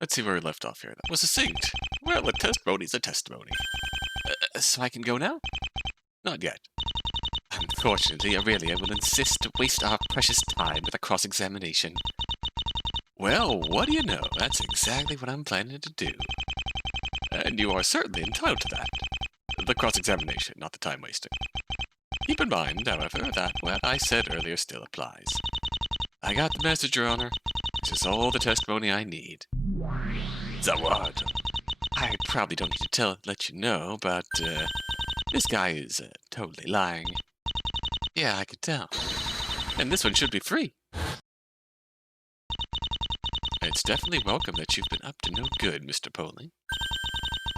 Let's see where we left off here. That was succinct. Well, a testimony's a testimony. So I can go now? Not yet. Unfortunately, Aurelia will insist to waste our precious time with a cross-examination. Well, what do you know? That's exactly what I'm planning to do. And you are certainly entitled to that. The cross-examination, not the time wasting. Keep in mind, however, that what I said earlier still applies. I got the message, Your Honor. This is all the testimony I need. So what? I probably don't need to let you know, but this guy is totally lying. Yeah, I could tell. And this one should be free. It's definitely welcome that you've been up to no good, Mr. Poling.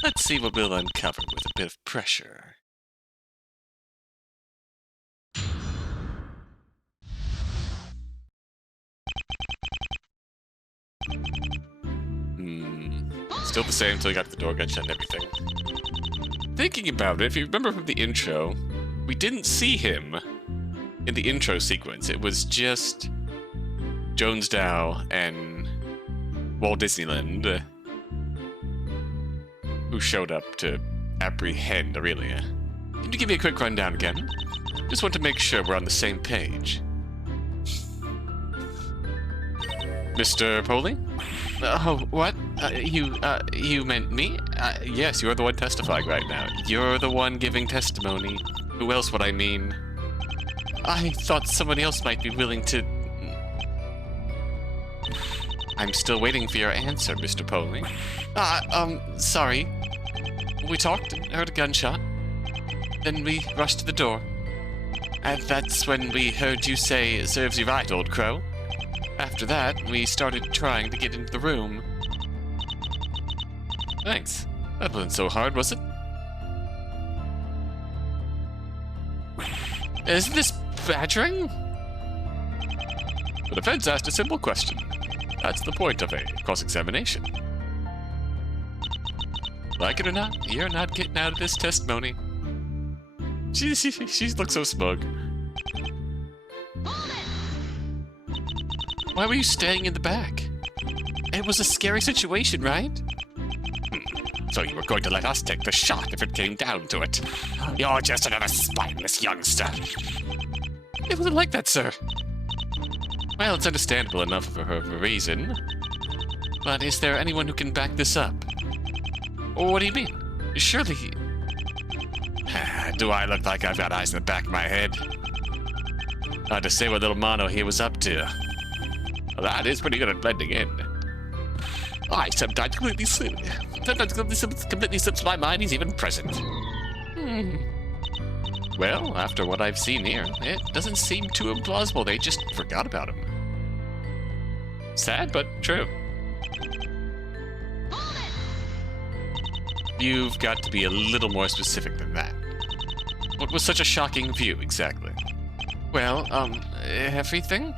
Let's see what we'll uncover with a bit of pressure. Still the same until you got the door gunshot and everything. Thinking about it, if you remember from the intro, we didn't see him in the intro sequence. It was just Jones Dow and Walt Disneyland who showed up to apprehend Aurelia. Can you give me a quick rundown again? Just want to make sure we're on the same page. Mr. Poling? Oh, what? You meant me? Yes, you're the one testifying right now. You're the one giving testimony. Who else would I mean? I thought somebody else might be willing to... I'm still waiting for your answer, Mr. Poling. Sorry. We talked and heard a gunshot. Then we rushed to the door. And that's when we heard you say, "Serves you right, old crow." After that, we started trying to get into the room. Thanks. That wasn't so hard, was it? Isn't this badgering? The defense asked a simple question. That's the point of a cross-examination. Like it or not, you're not getting out of this testimony. She looks so smug. Why were you staying in the back? It was a scary situation, right? So you were going to let us take the shot if it came down to it. You're just another spineless youngster. It wasn't like that, sir. Well, it's understandable enough for her reason. But is there anyone who can back this up? Or what do you mean? Surely... Do I look like I've got eyes in the back of my head? Hard to say what little Mono here was up to. Well, that is pretty good at blending in. I sometimes completely slips my mind he's even present. Well, after what I've seen here, it doesn't seem too implausible they just forgot about him. Sad, but true. You've got to be a little more specific than that. What was such a shocking view, exactly? Well, everything?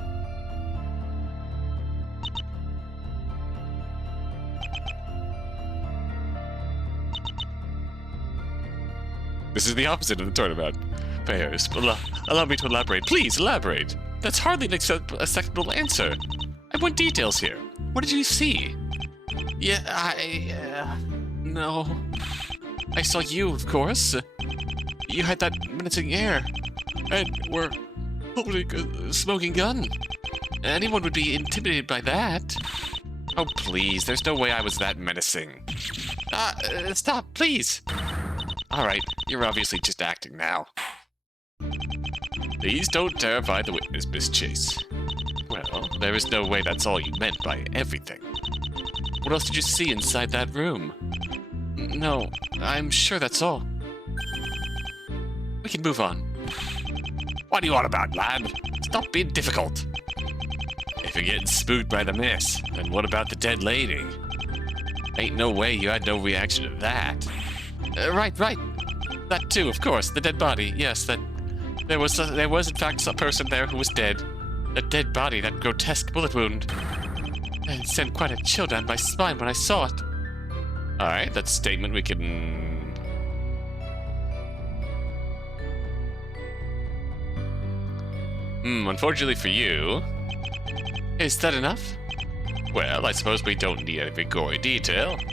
This is the opposite of the turnabout. Pears, allow me to elaborate. Please, elaborate. That's hardly an acceptable answer. I want details here. What did you see? Yeah, no. I saw you, of course. You had that menacing air. And were holding a smoking gun. Anyone would be intimidated by that. Oh, please, there's no way I was that menacing. Stop, please. Alright, you're obviously just acting now. Please don't terrify the witness, Miss Chase. Well, there is no way that's all you meant by everything. What else did you see inside that room? No, I'm sure that's all. We can move on. What do you want about, lad? Stop being difficult. If you're getting spooked by the mess, then what about the dead lady? Ain't no way you had no reaction to that. Right. That too, of course. The dead body. Yes, that there was in fact a person there who was dead. A dead body, that grotesque bullet wound. It sent quite a chill down my spine when I saw it. All right, that's a statement we can. Unfortunately for you, is that enough? Well, I suppose we don't need every gory detail. Do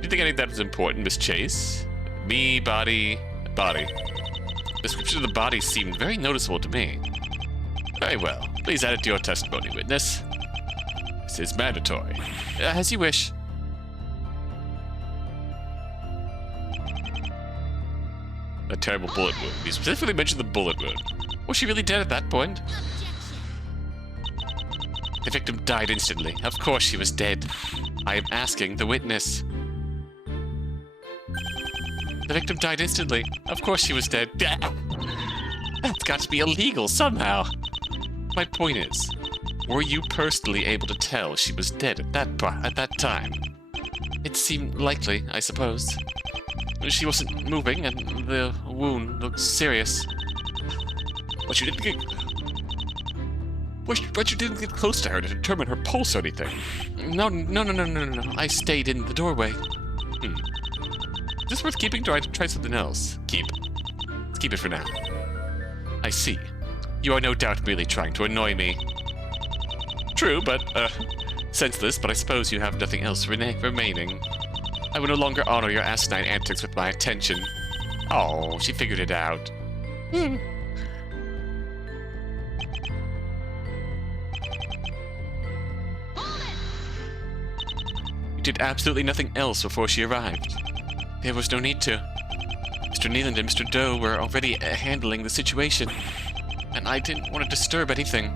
you think any of that was important, Miss Chase? Me, body... body. The description of the body seemed very noticeable to me. Very well. Please add it to your testimony, witness. This is mandatory. As you wish. A terrible bullet wound. You specifically mentioned the bullet wound. Was she really dead at that point? The victim died instantly. Of course she was dead. I am asking the witness. The victim died instantly. Of course she was dead. That's got to be illegal somehow. My point is, were you personally able to tell she was dead at that time? It seemed likely, I suppose. She wasn't moving, and the wound looked serious. But you didn't get close to her to determine her pulse or anything. No. I stayed in the doorway. Is this worth keeping? Do I try something else? Keep. Let's keep it for now. I see. You are no doubt merely trying to annoy me. True, but, senseless, but I suppose you have nothing else remaining. I will no longer honor your asinine antics with my attention. Oh, she figured it out. You did absolutely nothing else before she arrived. There was no need to. Mr. Neeland and Mr. Doe were already handling the situation, and I didn't want to disturb anything.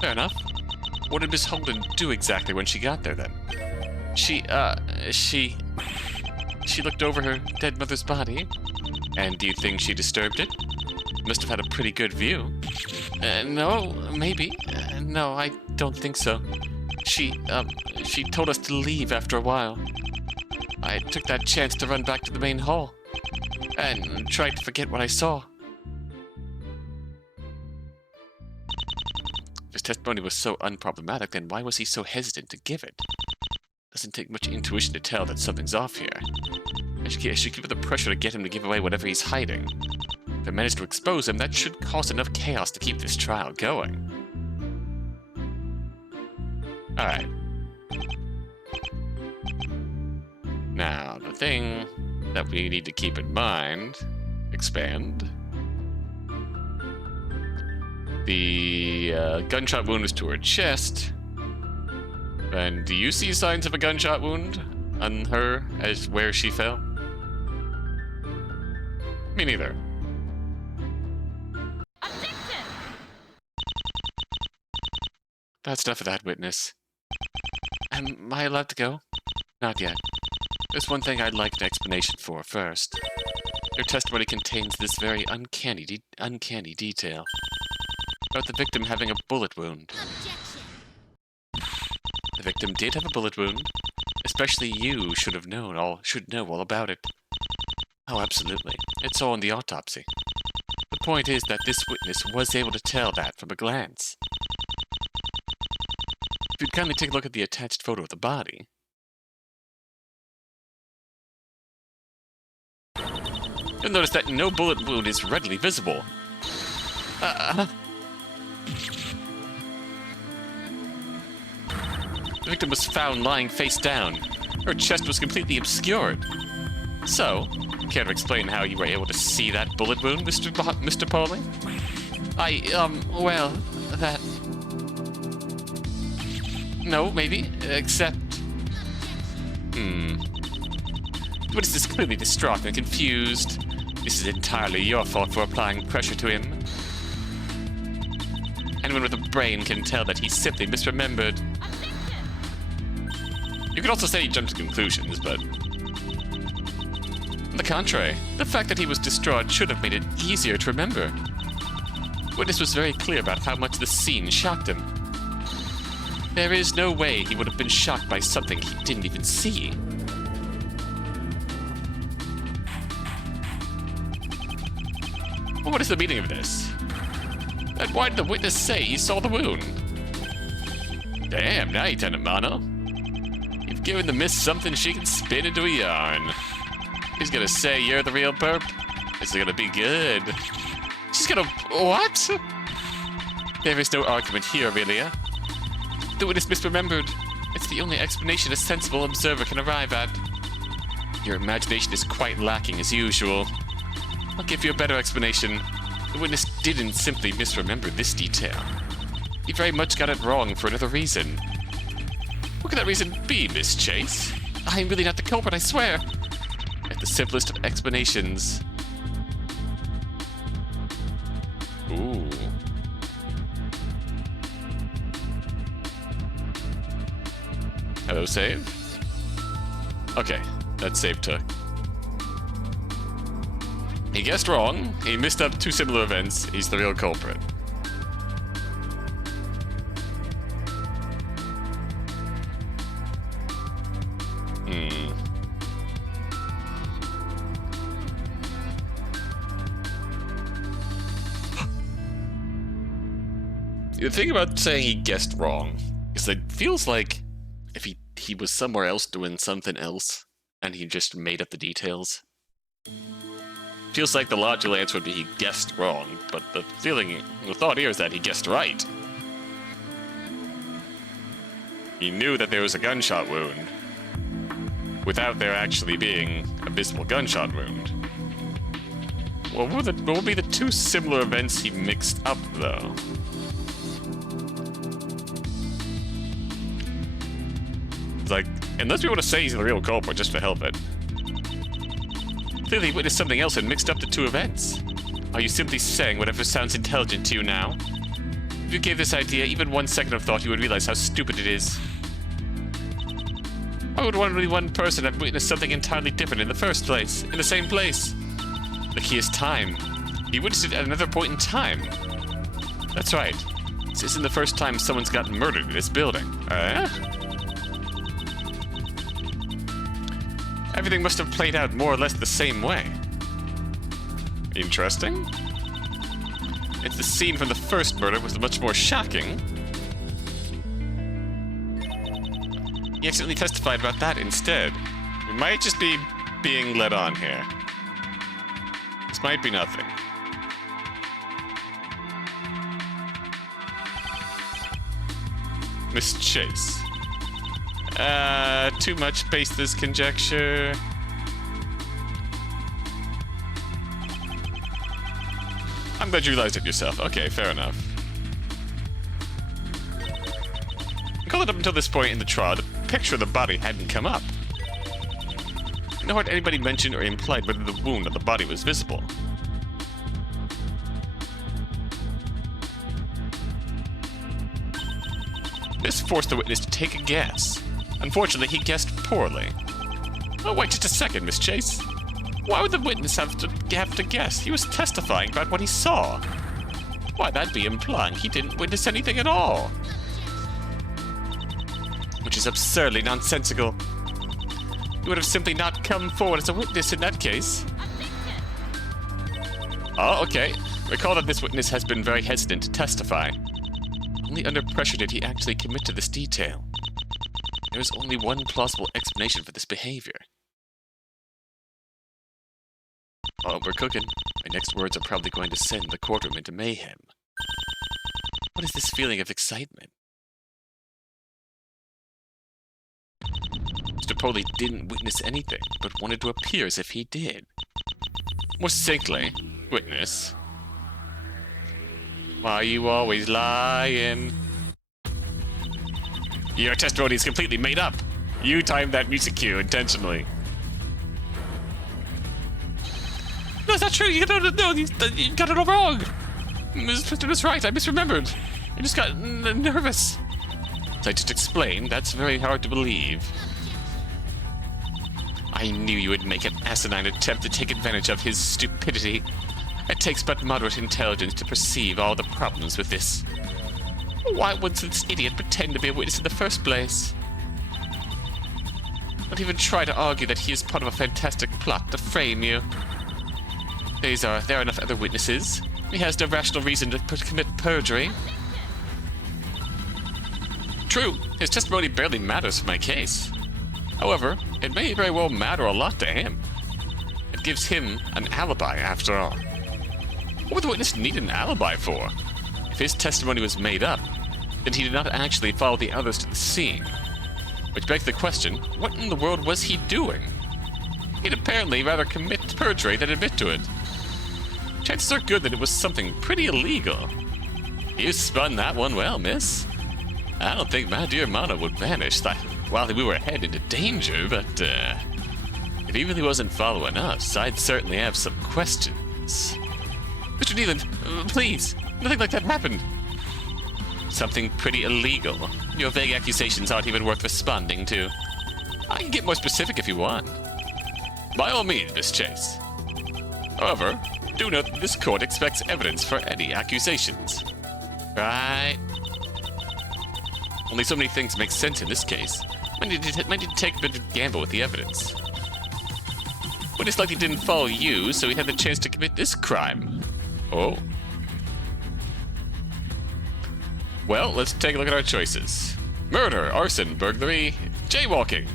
Fair enough. What did Miss Holden do exactly when she got there, then? She looked over her dead mother's body. And do you think she disturbed it? Must have had a pretty good view. No, maybe. No, I don't think so. She told us to leave after a while. I took that chance to run back to the main hall. And tried to forget what I saw. If his testimony was so unproblematic, then why was he so hesitant to give it? Doesn't take much intuition to tell that something's off here. I should give it the pressure to get him to give away whatever he's hiding. If I manage to expose him, that should cause enough chaos to keep this trial going. Alright. Now, the thing that we need to keep in mind... Expand. The gunshot wound was to her chest. And do you see signs of a gunshot wound on her as where she fell? Me neither. Objection! That's enough of that, witness. Am I allowed to go? Not yet. There's one thing I'd like an explanation for first. Your testimony contains this very uncanny detail about the victim having a bullet wound. Objection! The victim did have a bullet wound. Especially you should know all about it. Oh, absolutely. It's all in the autopsy. The point is that this witness was able to tell that from a glance. If you'd kindly take a look at the attached photo of the body. You'll notice that no bullet wound is readily visible. The victim was found lying face down. Her chest was completely obscured. So, care to explain how you were able to see that bullet wound, Mr. Pauling? Well, that... No, maybe, except... Witness is clearly distraught and confused. This is entirely your fault for applying pressure to him. Anyone with a brain can tell that he simply misremembered. You could also say he jumped to conclusions, but... On the contrary, the fact that he was distraught should have made it easier to remember. Witness was very clear about how much the scene shocked him. There is no way he would have been shocked by something he didn't even see. Well, what is the meaning of this? And why did the witness say he saw the wound? Damn, now you Lieutenant Mono. You've given the miss something she can spin into a yarn. He's gonna say you're the real perp. This is gonna be good. She's gonna... What? There is no argument here, Aurelia. The witness misremembered. It's the only explanation a sensible observer can arrive at. Your imagination is quite lacking as usual. I'll give you a better explanation. The witness didn't simply misremember this detail. He very much got it wrong for another reason. What could that reason be, Miss Chase? I am really not the culprit, I swear. At the simplest of explanations. Ooh. Hello, save? Okay, that save took. He guessed wrong. He missed up two similar events. He's the real culprit. The thing about saying he guessed wrong is that it feels like if he was somewhere else doing something else and he just made up the details. Feels like the logical answer would be he guessed wrong, but the thought here is that he guessed right. He knew that there was a gunshot wound without there actually being a visible gunshot wound. What would be the two similar events he mixed up, though? Like, unless we want to say he's the real culprit just to help it. Clearly he witnessed something else and mixed up the two events. Are you simply saying whatever sounds intelligent to you now? If you gave this idea even 1 second of thought, you would realize how stupid it is. Why would only one person have witnessed something entirely different in the first place, in the same place? The key is time. He witnessed it at another point in time. That's right. This isn't the first time someone's gotten murdered in this building. Everything must have played out more or less the same way. Interesting. It's the scene from the first murder was much more shocking. He accidentally testified about that instead. We might just be being led on here. This might be nothing. Miss Chase. Too much baseless conjecture. I'm glad you realized it yourself. Okay, fair enough. Call it up until this point in the trial, the picture of the body hadn't come up. Nor had anybody mentioned or implied whether the wound on the body was visible. This forced the witness to take a guess. Unfortunately, he guessed poorly. Oh, wait just a second, Miss Chase. Why would the witness have to guess? He was testifying about what he saw. Why, that'd be implying he didn't witness anything at all. Which is absurdly nonsensical. He would have simply not come forward as a witness in that case. Oh, okay. Recall that this witness has been very hesitant to testify. Only under pressure did he actually commit to this detail. There is only one plausible explanation for this behavior. Oh, we're cooking. My next words are probably going to send the courtroom into mayhem. What is this feeling of excitement? Mr. Poley didn't witness anything, but wanted to appear as if he did. More succinctly, witness. Why are you always lying? Your testimony is completely made up. You timed that music cue intentionally. No, it's not true. You got it all wrong. Ms. Twiston is right. I misremembered. I just got nervous. As I just explained, that's very hard to believe. I knew you would make an asinine attempt to take advantage of his stupidity. It takes but moderate intelligence to perceive all the problems with this. Why would this idiot pretend to be a witness in the first place? Don't even try to argue that he is part of a fantastic plot to frame you. There are enough other witnesses. He has no rational reason to commit perjury. True, his testimony barely matters for my case. However, it may very well matter a lot to him. It gives him an alibi, after all. What would the witness need an alibi for? If his testimony was made up, then he did not actually follow the others to the scene. Which begs the question, what in the world was he doing? He'd apparently rather commit perjury than admit to it. Chances are good that it was something pretty illegal. You spun that one well, miss. I don't think my dear Mono would vanish while we were headed into danger, but if he really wasn't following us, I'd certainly have some questions. Mr. Neeland, please, nothing like that happened. Something pretty illegal. Your vague accusations aren't even worth responding to. I can get more specific if you want. By all means, Miss Chase. However, do note that this court expects evidence for any accusations. Right. Only so many things make sense in this case. Might need to take a bit of a gamble with the evidence. Witness likely didn't follow you, so he had the chance to commit this crime. Oh. Well, let's take a look at our choices. Murder, arson, burglary, jaywalking.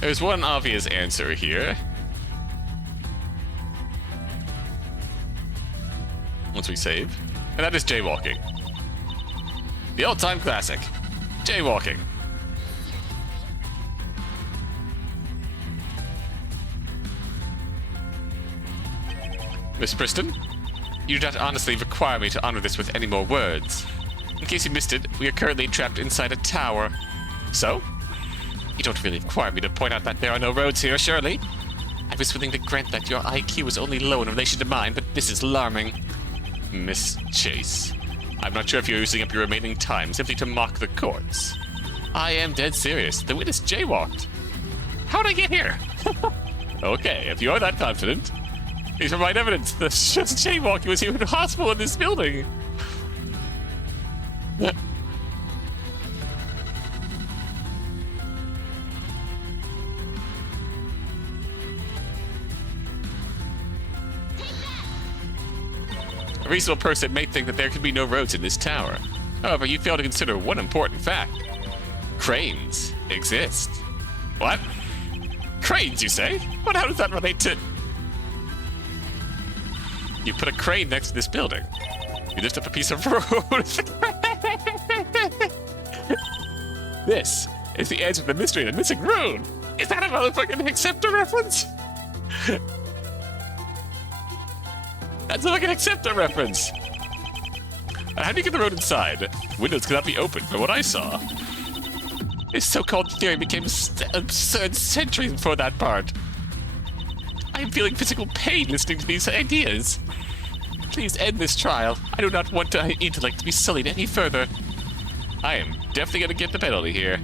There's one obvious answer here. Once we save. And that is jaywalking. The all-time classic. Jaywalking. Miss Preston, you do not honestly require me to honor this with any more words. In case you missed it, we are currently trapped inside a tower. So? You don't really require me to point out that there are no roads here, surely? I was willing to grant that your IQ is only low in relation to mine, but this is alarming. Miss Chase, I'm not sure if you're using up your remaining time simply to mock the courts. I am dead serious. The witness jaywalked. How'd I get here? Okay, if you are that confident, please provide evidence that just jaywalking was even possible in this building. A reasonable person may think that there could be no roads in this tower. However, you fail to consider one important fact. Cranes exist. What? Cranes, you say? But how does that relate to... You put a crane next to this building. You lift up a piece of road. This is the edge of the mystery of the missing rune. Is that a motherfucking acceptor reference? That's a fucking acceptor reference. How do you get the road inside? Windows cannot be opened, from what I saw. This so-called theory became absurd centuries before that part. I am feeling physical pain listening to these ideas. Please end this trial. I do not want my intellect to be sullied any further. I am definitely going to get the penalty here.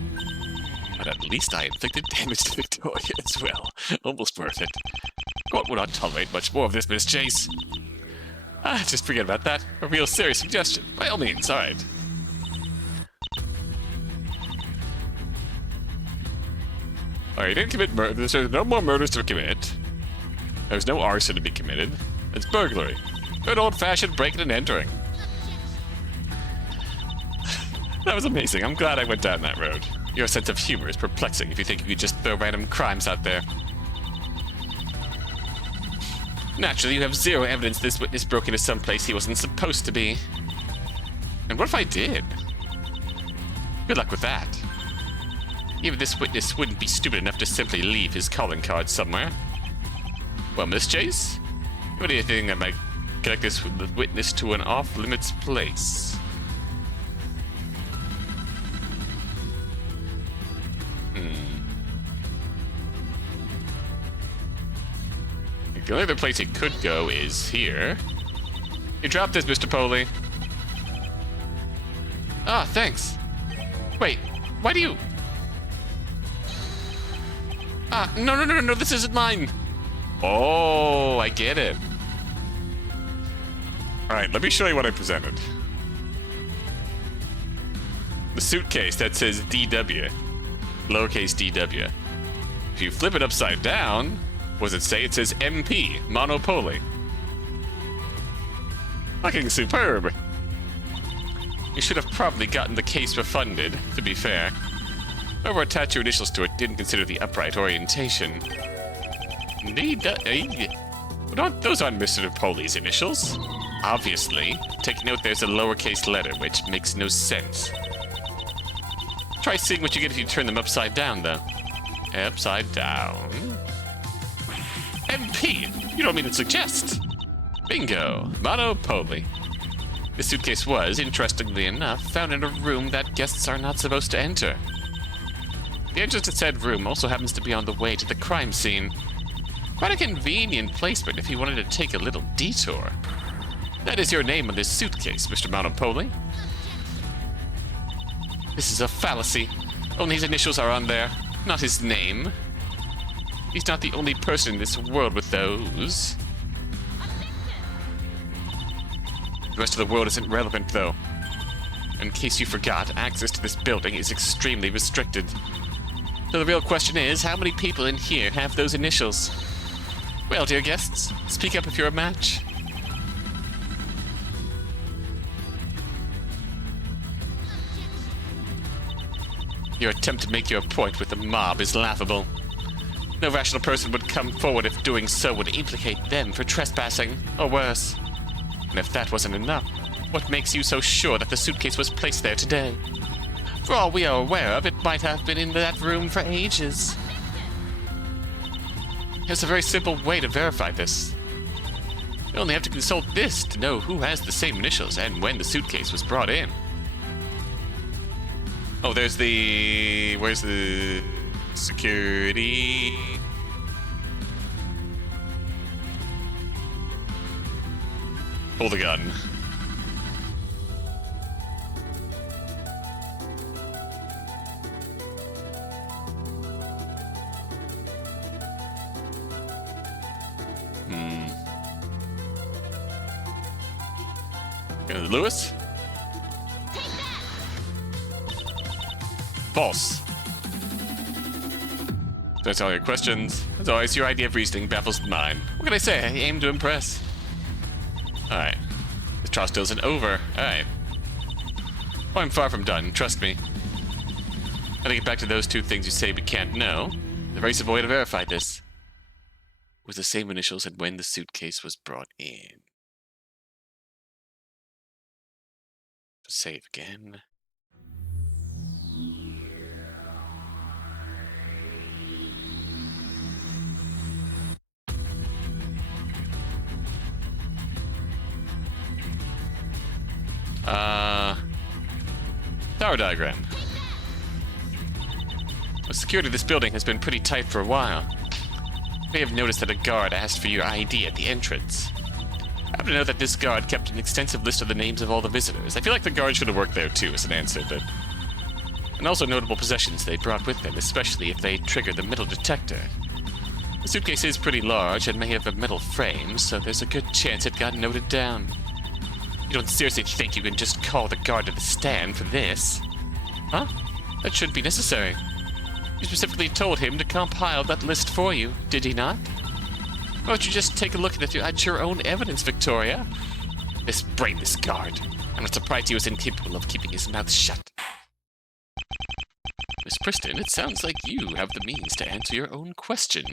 But at least I inflicted damage to Victoria as well. Almost worth it. Court will not tolerate much more of this, Miss Chase. Just forget about that. A real serious suggestion. By all means, alright. Alright, you didn't commit murder. There's no more murders to commit. There's no arson to be committed. It's burglary. Good old-fashioned breaking and entering. That was amazing. I'm glad I went down that road. Your sense of humor is perplexing if you think you could just throw random crimes out there. Naturally, you have zero evidence this witness broke into some place he wasn't supposed to be. And what if I did? Good luck with that. Even this witness wouldn't be stupid enough to simply leave his calling card somewhere. Well, Miss Chase, what do you think that might connect this witness to an off-limits place? The only other place he could go is here. You dropped this, Mr. Poley. Ah, thanks. Wait, why do you... No, this isn't mine. Oh, I get it. Alright, let me show you what I presented. The suitcase that says DW. Lowercase DW. If you flip it upside down, what does it say? It says MP, Monopoly. Fucking superb. You should have probably gotten the case refunded, to be fair. Whoever attached your initials to it didn't consider the upright orientation. Indeed, those aren't Mr. Napoli's initials. Obviously. Take note there's a lowercase letter, which makes no sense. Try seeing what you get if you turn them upside down, though. Upside down. MP! You don't mean to suggest. Bingo. Monopoly. The suitcase was, interestingly enough, found in a room that guests are not supposed to enter. The entrance to said room also happens to be on the way to the crime scene. Quite a convenient placement if you wanted to take a little detour. That is your name on this suitcase, Mr. Monopoly. This is a fallacy. Only his initials are on there, not his name. He's not the only person in this world with those. The rest of the world isn't relevant, though. In case you forgot, access to this building is extremely restricted. So the real question is, how many people in here have those initials? Well, dear guests, speak up if you're a match. Your attempt to make your point with the mob is laughable. No rational person would come forward if doing so would implicate them for trespassing, or worse. And if that wasn't enough, what makes you so sure that the suitcase was placed there today? For all we are aware of, it might have been in that room for ages. There's a very simple way to verify this. You only have to consult this to know who has the same initials and when the suitcase was brought in. Oh, there's the... Where's the... security? Pull the gun. Lewis? False. That's all your questions. As always, your idea of reasoning baffles mine. What can I say? I aim to impress. Alright. This trial still isn't over. Alright. Oh, I'm far from done. Trust me. How to get back to those two things you say we can't know. The very simple way to verify this. With the same initials and when the suitcase was brought in. Save again. Tower diagram. The security of this building has been pretty tight for a while. You may have noticed that a guard asked for your ID at the entrance. I happen to know that this guard kept an extensive list of the names of all the visitors. I feel like the guard should have worked there too as an answer, but... And also notable possessions they brought with them, especially if they triggered the metal detector. The suitcase is pretty large and may have a metal frame, so there's a good chance it got noted down. You don't seriously think you can just call the guard to the stand for this? Huh? That shouldn't be necessary. You specifically told him to compile that list for you, did he not? Why don't you just take a look at your own evidence, Victoria? This brainless guard. I'm not surprised he was incapable of keeping his mouth shut. Miss Preston, it sounds like you have the means to answer your own question.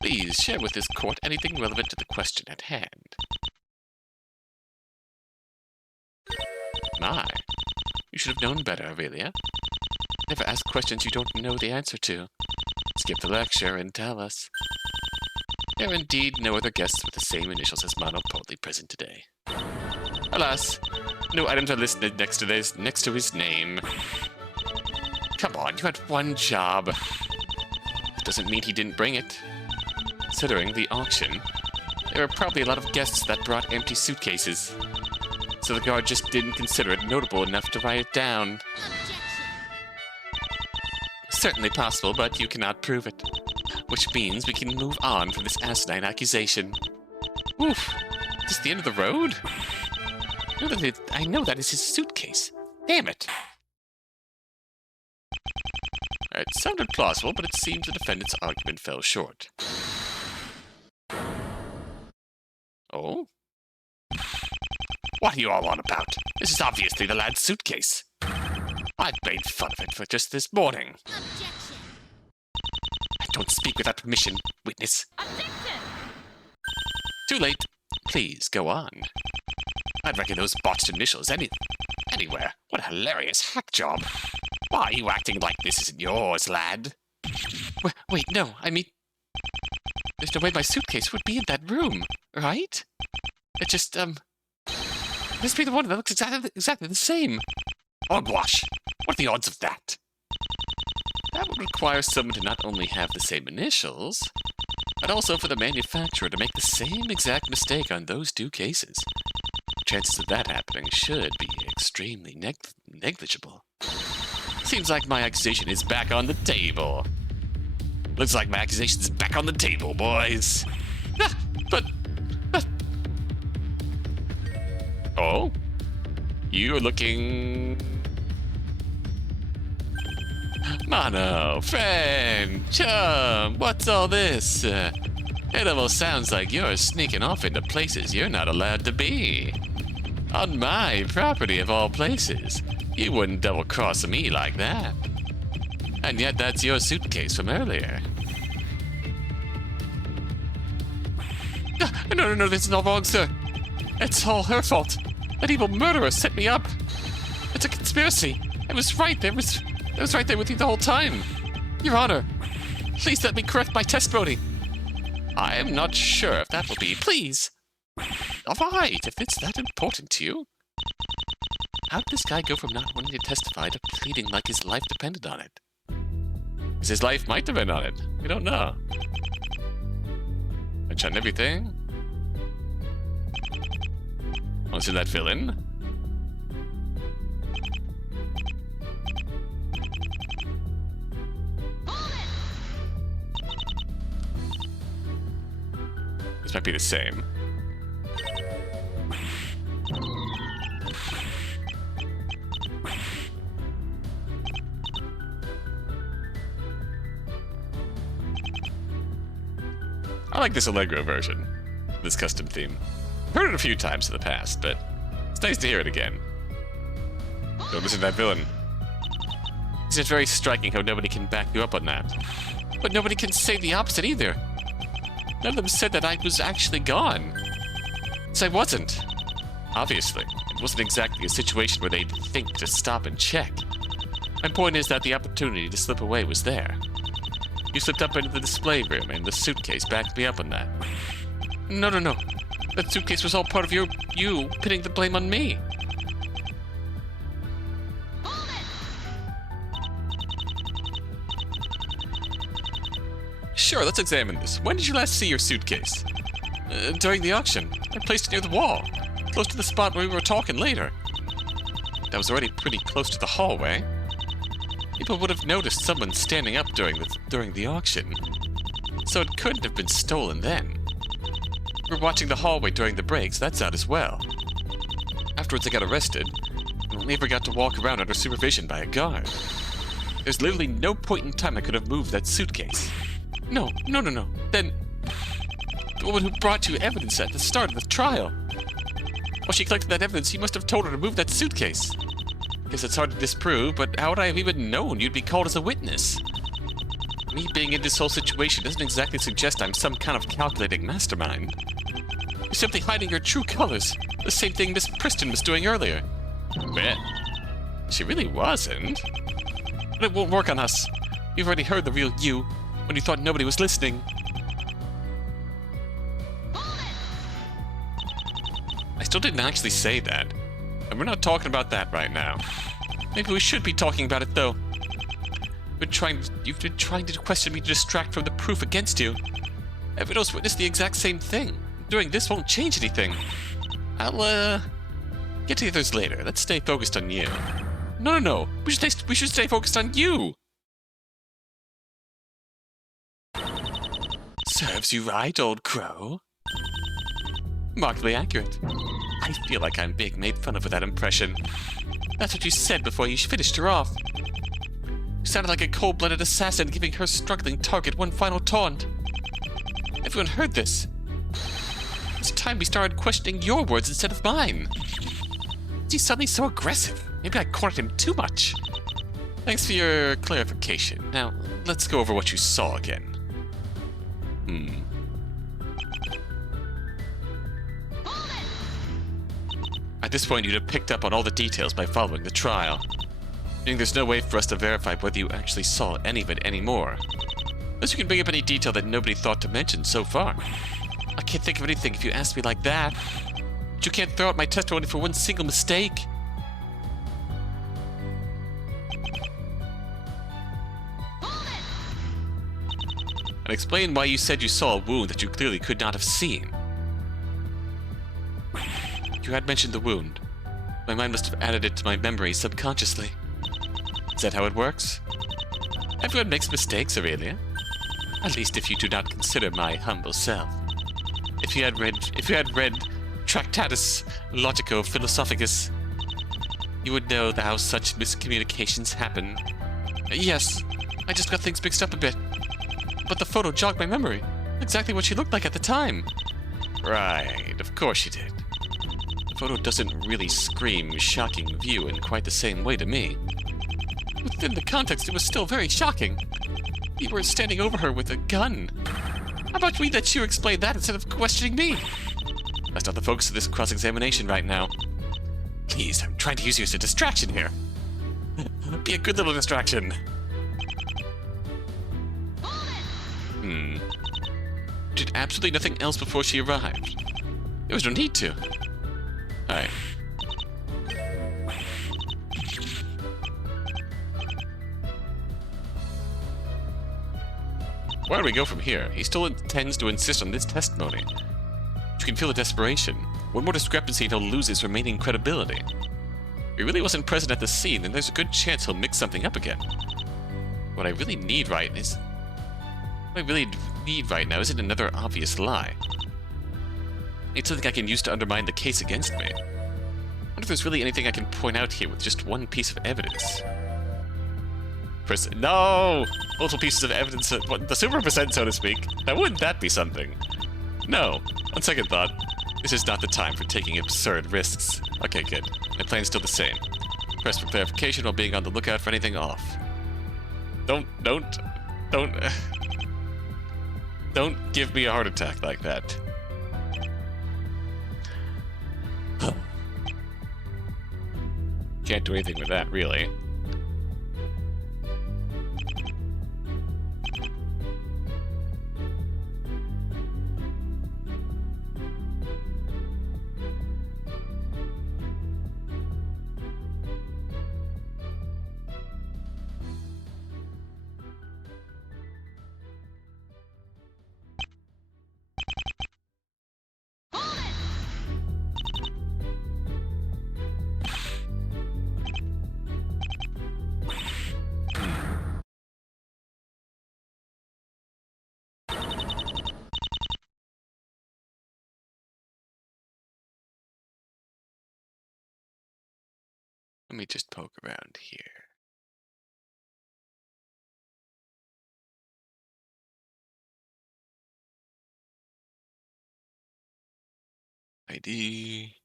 Please share with this court anything relevant to the question at hand. My, you should have known better, Aurelia. Never ask questions you don't know the answer to. Skip the lecture and tell us. There are indeed no other guests with the same initials as Monopoly present today. Alas, no items are listed next to his name. Come on, you had one job. That doesn't mean he didn't bring it. Considering the auction, there were probably a lot of guests that brought empty suitcases. So the guard just didn't consider it notable enough to write it down. Certainly possible, but you cannot prove it. Which means we can move on from this asinine accusation. Oof, is this the end of the road? I know that is his suitcase. Damn it. It sounded plausible, but it seems the defendant's argument fell short. Oh? What are you all on about? This is obviously the lad's suitcase. I've made fun of it for just this morning. Objection. I don't speak without permission, witness. Objection. Too late. Please, go on. I'd reckon those botched initials anywhere. What a hilarious hack job. Why are you acting like this isn't yours, lad? Wait, no, I mean... There's no way my suitcase would be in that room, right? It just, must be the one that looks exactly the same. Hogwash! What are the odds of that? That would require someone to not only have the same initials, but also for the manufacturer to make the same exact mistake on those two cases. Chances of that happening should be extremely negligible. Seems like my accusation is back on the table. Looks like my accusation is back on the table, boys. But... Oh? You're looking... Mono, friend, chum, what's all this? It almost sounds like you're sneaking off into places you're not allowed to be. On my property of all places. You wouldn't double-cross me like that. And yet that's your suitcase from earlier. No, this is all wrong, sir. It's all her fault. That evil murderer set me up. It's a conspiracy. I was right there. I was right there with you the whole time. Your Honor, please let me correct my testimony. I am not sure if that will be. Please. All right, if it's that important to you. How did this guy go from not wanting to testify to pleading like his life depended on it? Because his life might depend on it. We don't know. I checked everything. Want to see that villain? This might be the same. I like this Allegro version, this custom theme. I've heard it a few times in the past, but it's nice to hear it again. Don't listen to that villain. It's just very striking how nobody can back you up on that. But nobody can say the opposite either. None of them said that I was actually gone. So I wasn't. Obviously, it wasn't exactly a situation where they'd think to stop and check. My point is that the opportunity to slip away was there. You slipped up into the display room, and the suitcase backed me up on that. No. That suitcase was all part of you pinning the blame on me. Sure, let's examine this. When did you last see your suitcase? During the auction. I placed it near the wall, close to the spot where we were talking later. That was already pretty close to the hallway. People would have noticed someone standing up during the auction, so it couldn't have been stolen then. We were watching the hallway during the breaks, that's out as well. Afterwards I got arrested, and only ever got to walk around under supervision by a guard. There's literally no point in time I could have moved that suitcase. No. Then, the woman who brought you evidence at the start of the trial. While she collected that evidence, you must have told her to move that suitcase. Guess it's hard to disprove, but how would I have even known you'd be called as a witness? Me being in this whole situation doesn't exactly suggest I'm some kind of calculating mastermind. You're simply hiding your true colors, the same thing Miss Preston was doing earlier. Bet. She really wasn't. But it won't work on us. You've already heard the real you, when you thought nobody was listening. I still didn't actually say that. And we're not talking about that right now. Maybe we should be talking about it, though. You've been trying to question me to distract from the proof against you. Everyone else witnessed the exact same thing. Doing this won't change anything. I'll, get to the others later. Let's stay focused on you. No. We should stay focused on you. Serves you right, old crow. Remarkably accurate. I feel like I'm being made fun of with that impression. That's what you said before you finished her off. You sounded like a cold-blooded assassin giving her struggling target one final taunt. Everyone heard this. It's time we started questioning your words instead of mine. He's suddenly so aggressive. Maybe I cornered him too much. Thanks for your clarification. Now, let's go over what you saw again. At this point, you'd have picked up on all the details by following the trial. Meaning there's no way for us to verify whether you actually saw any of it anymore. Unless you can bring up any detail that nobody thought to mention so far. I can't think of anything if you ask me like that. But you can't throw out my testimony for one single mistake. And explain why you said you saw a wound that you clearly could not have seen. You had mentioned the wound. My mind must have added it to my memory subconsciously. Is that how it works? Everyone makes mistakes, Aurelia. At least if you do not consider my humble self. If you had read Tractatus Logico Philosophicus, you would know how such miscommunications happen. Yes, I just got things mixed up a bit. But the photo jogged my memory. Exactly what she looked like at the time. Right, of course she did. The photo doesn't really scream shocking view in quite the same way to me. Within the context, it was still very shocking. You were standing over her with a gun. How about we let you explain that instead of questioning me? That's not the focus of this cross-examination right now. Please, I'm trying to use you as a distraction here. Be a good little distraction. Did absolutely nothing else before she arrived. There was no need to. Alright. Where do we go from here? He still intends to insist on this testimony. You can feel the desperation. One more discrepancy and he'll lose his remaining credibility. If he really wasn't present at the scene, then there's a good chance he'll mix something up again. What I really need right now isn't another obvious lie. It's something I can use to undermine the case against me. I wonder if there's really anything I can point out here with just one piece of evidence. No! Multiple pieces of evidence, the super percent, so to speak. Now wouldn't that be something? No. On second thought, this is not the time for taking absurd risks. Okay, good. My plan's still the same. Press for clarification while being on the lookout for anything off. Don't give me a heart attack like that. Can't do anything with that, really. Let me just poke around here. ID.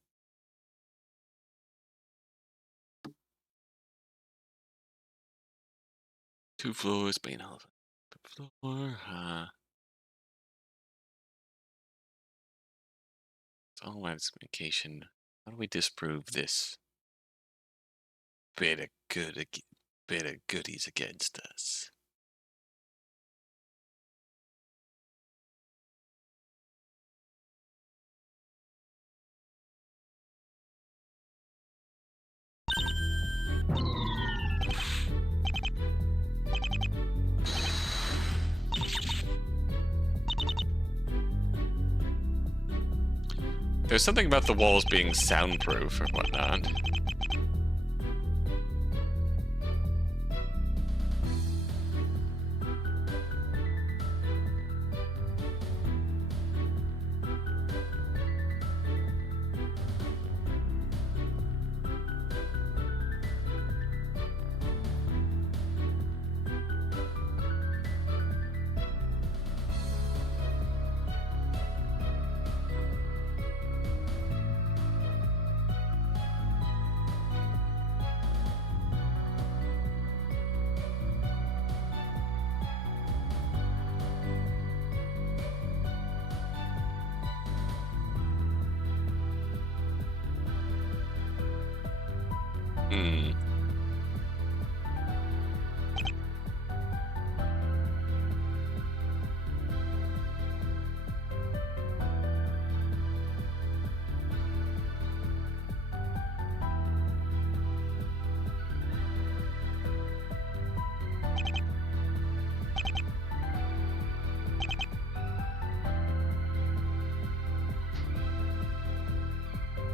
Two floors, main hall. Floor, It's all wireless communication. How do we disprove this? Bit of goodies against us. There's something about the walls being soundproof or whatnot. Hmm.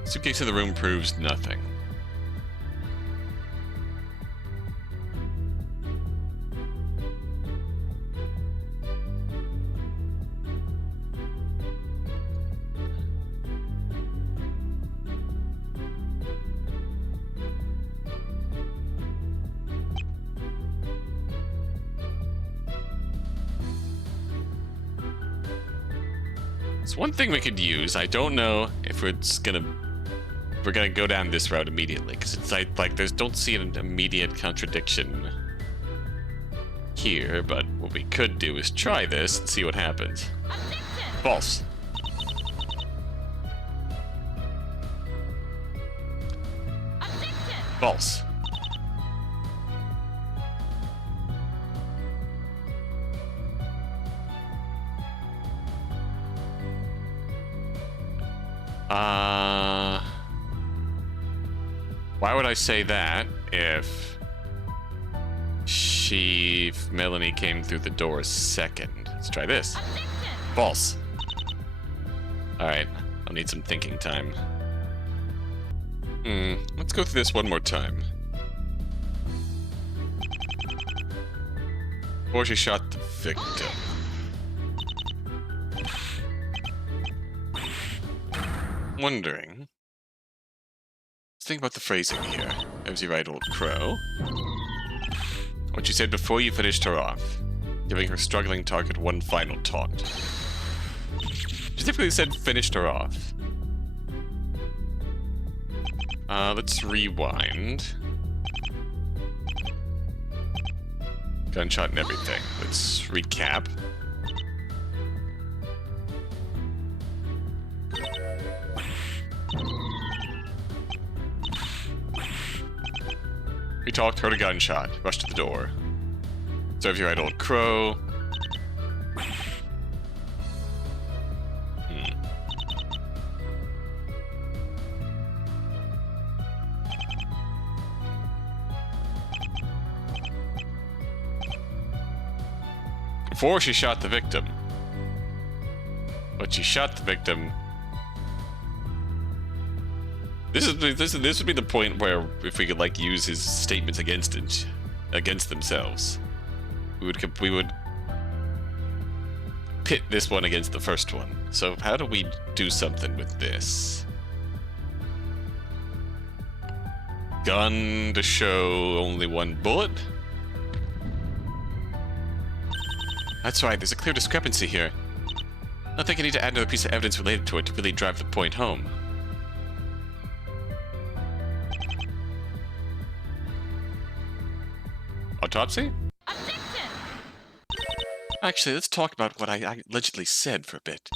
Suitcase in the room proves nothing. It's one thing we could use. I don't know if we're gonna go down this route immediately, because it's like there's don't see an immediate contradiction here, but what we could do is try this and see what happens. False. False. Why would I say that if Melanie came through the door second? Let's try this. False. Alright, I'll need some thinking time. Let's go through this one more time. Before she shot the victim. Wondering. Let's think about the phrasing here. As you right, old crow. What you said before you finished her off, giving her struggling target one final taunt. She typically said finished her off. Let's rewind. Gunshot and everything. Let's recap. We talked, heard a gunshot, rushed to the door. Serves you right, old crow. Before she shot the victim. But she shot the victim. This would be the point where if we could like use his statements against themselves, we would pit this one against the first one. So how do we do something with this? Gun to show only one bullet? That's right, there's a clear discrepancy here. I think I need to add another piece of evidence related to it to really drive the point home. Autopsy? Objection! Actually, let's talk about what I allegedly said for a bit.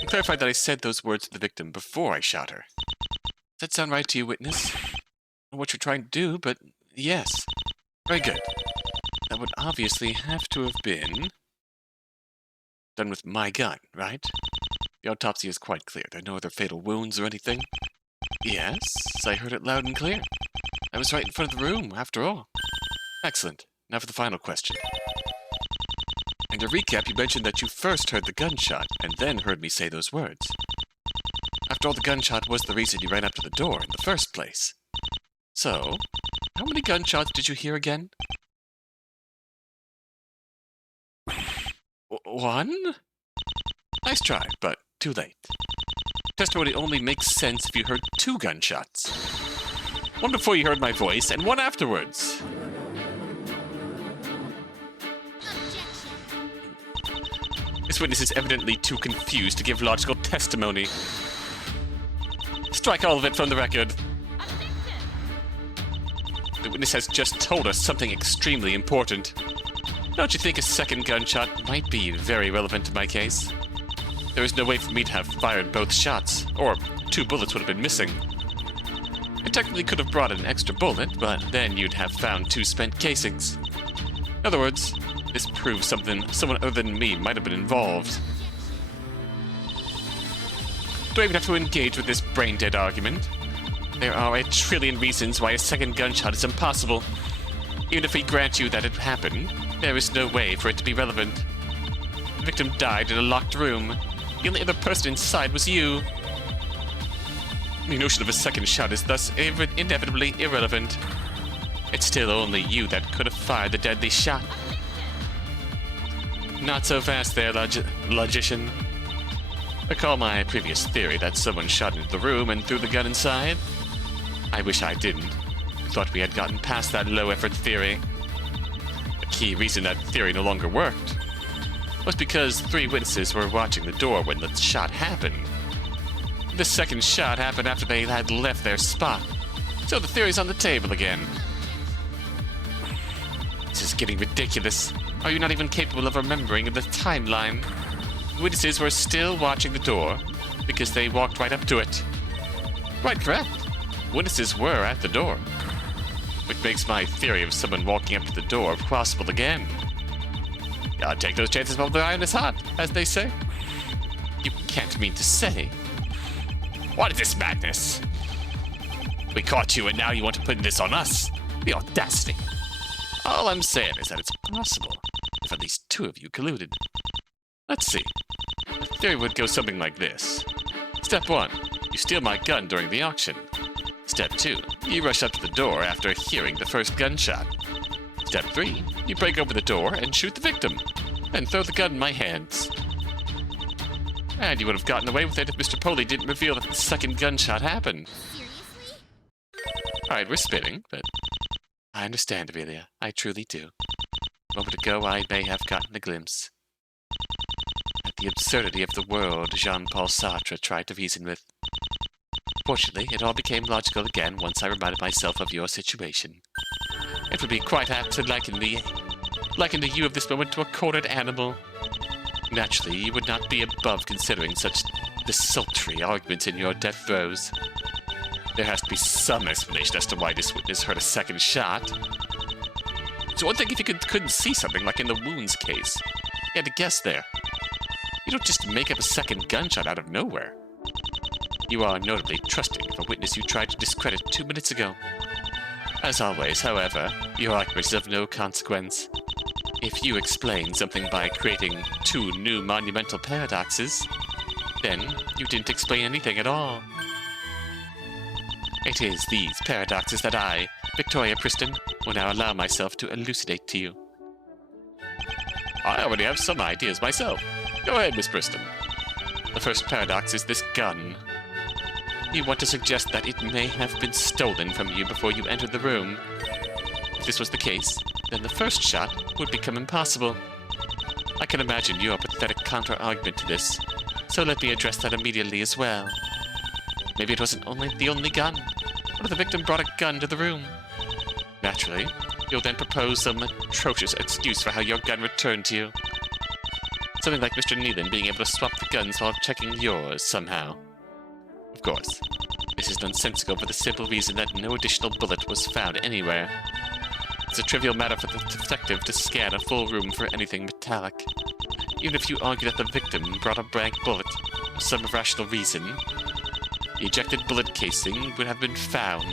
I clarified that I said those words to the victim before I shot her. Does that sound right to you, witness? I don't know what you're trying to do, but yes. Very good. That would obviously have to have been done with my gun, right? The autopsy is quite clear. There are no other fatal wounds or anything. Yes, I heard it loud and clear. I was right in front of the room, after all. Excellent. Now for the final question. In your recap, you mentioned that you first heard the gunshot, and then heard me say those words. After all, the gunshot was the reason you ran up to the door in the first place. So, how many gunshots did you hear again? One? Nice try, but too late. Testimony only makes sense if you heard two gunshots. One before you heard my voice, and one afterwards. This witness is evidently too confused to give logical testimony. Strike all of it from the record. The witness has just told us something extremely important. Don't you think a second gunshot might be very relevant to my case? There is no way for me to have fired both shots, or two bullets would have been missing. technically could have brought an extra bullet, but then you'd have found 2 spent casings. In other words, this proves someone other than me might have been involved. Do I even have to engage with this brain-dead argument? There are a trillion reasons why a second gunshot is impossible. Even if we grant you that it happened, there is no way for it to be relevant. The victim died in a locked room. The only other person inside was you. The notion of a second shot is thus inevitably irrelevant. It's still only you that could have fired the deadly shot. Not so fast there, logician. Recall my previous theory that someone shot into the room and threw the gun inside? I wish I didn't. I thought we had gotten past that low-effort theory. The key reason that theory no longer worked was because 3 witnesses were watching the door when the shot happened. The second shot happened after they had left their spot, so the theory's on the table again. This is getting ridiculous. Are you not even capable of remembering the timeline? Witnesses were still watching the door because they walked right up to it. Right, correct. Witnesses were at the door, which makes my theory of someone walking up to the door plausible again. Gotta take those chances while the iron is hot, as they say. You can't mean to say. What is this madness? We caught you and now you want to put this on us? The audacity. All I'm saying is that it's possible if at least 2 of you colluded. Let's see. The theory would go something like this. Step 1. You steal my gun during the auction. Step 2. You rush up to the door after hearing the first gunshot. Step 3. You break open the door and shoot the victim. Then throw the gun in my hands. And you would have gotten away with it if Mr. Poley didn't reveal that the second gunshot happened. Seriously? Alright, we're spinning, but I understand, Aurelia. I truly do. A moment ago, I may have gotten a glimpse at the absurdity of the world Jean-Paul Sartre tried to reason with. Fortunately, it all became logical again once I reminded myself of your situation. It would be quite apt to liken the you of this moment to a cornered animal. Naturally, you would not be above considering such desultory arguments in your death throes. There has to be some explanation as to why this witness heard a second shot. So one thing if you couldn't see something, like in the wounds case. You had to guess there. You don't just make up a second gunshot out of nowhere. You are notably trusting of a witness you tried to discredit 2 minutes ago. As always, however, your argument is of no consequence. If you explain something by creating 2 new monumental paradoxes, then you didn't explain anything at all. It is these paradoxes that I, Victoria Preston, will now allow myself to elucidate to you. I already have some ideas myself. Go ahead, Miss Preston. The first paradox is this gun. You want to suggest that it may have been stolen from you before you entered the room. If this was the case, then the first shot would become impossible. I can imagine your pathetic counter-argument to this, so let me address that immediately as well. Maybe it wasn't the only gun. What if the victim brought a gun to the room? Naturally, you'll then propose some atrocious excuse for how your gun returned to you. Something like Mr. Nealon being able to swap the guns while checking yours somehow. Of course, this is nonsensical for the simple reason that no additional bullet was found anywhere. It's a trivial matter for the detective to scan a full room for anything metallic. Even if you argue that the victim brought a blank bullet for some irrational reason, the ejected bullet casing would have been found.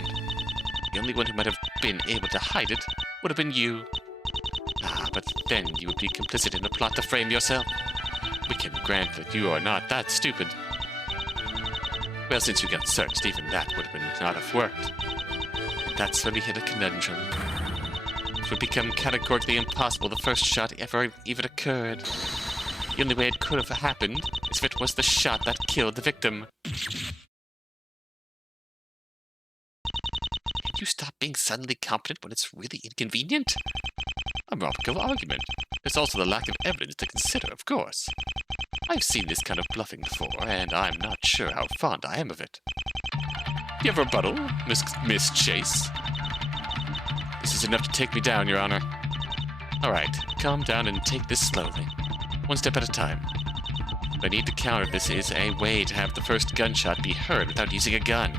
The only one who might have been able to hide it would have been you. But then you would be complicit in a plot to frame yourself. We can grant that you are not that stupid. Well, since you got searched, even that would not have worked. And that's where we hit a conundrum. It would become categorically impossible the first shot ever even occurred. The only way it could have happened is if it was the shot that killed the victim. Can you stop being suddenly competent when it's really inconvenient? A remarkable argument. There's also the lack of evidence to consider, of course. I've seen this kind of bluffing before, and I'm not sure how fond I am of it. Do you have a rebuttal, Miss Chase? This is enough to take me down, Your Honor. All right, calm down and take this slowly. One step at a time. What I need to counter this is a way to have the first gunshot be heard without using a gun.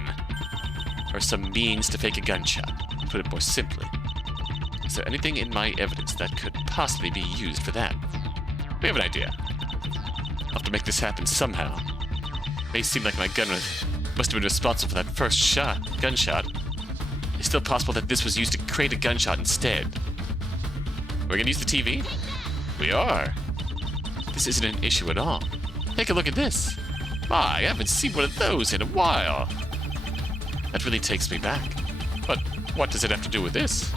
or some means to fake a gunshot, to put it more simply. Is there anything in my evidence that could possibly be used for that? We have an idea. I'll have to make this happen somehow. It may seem like my gun must have been responsible for that first gunshot. It's still possible that this was used to create a gunshot instead. We're gonna use the TV? We are. This isn't an issue at all. Take a look at this. My, I haven't seen one of those in a while. That really takes me back. But what does it have to do with this?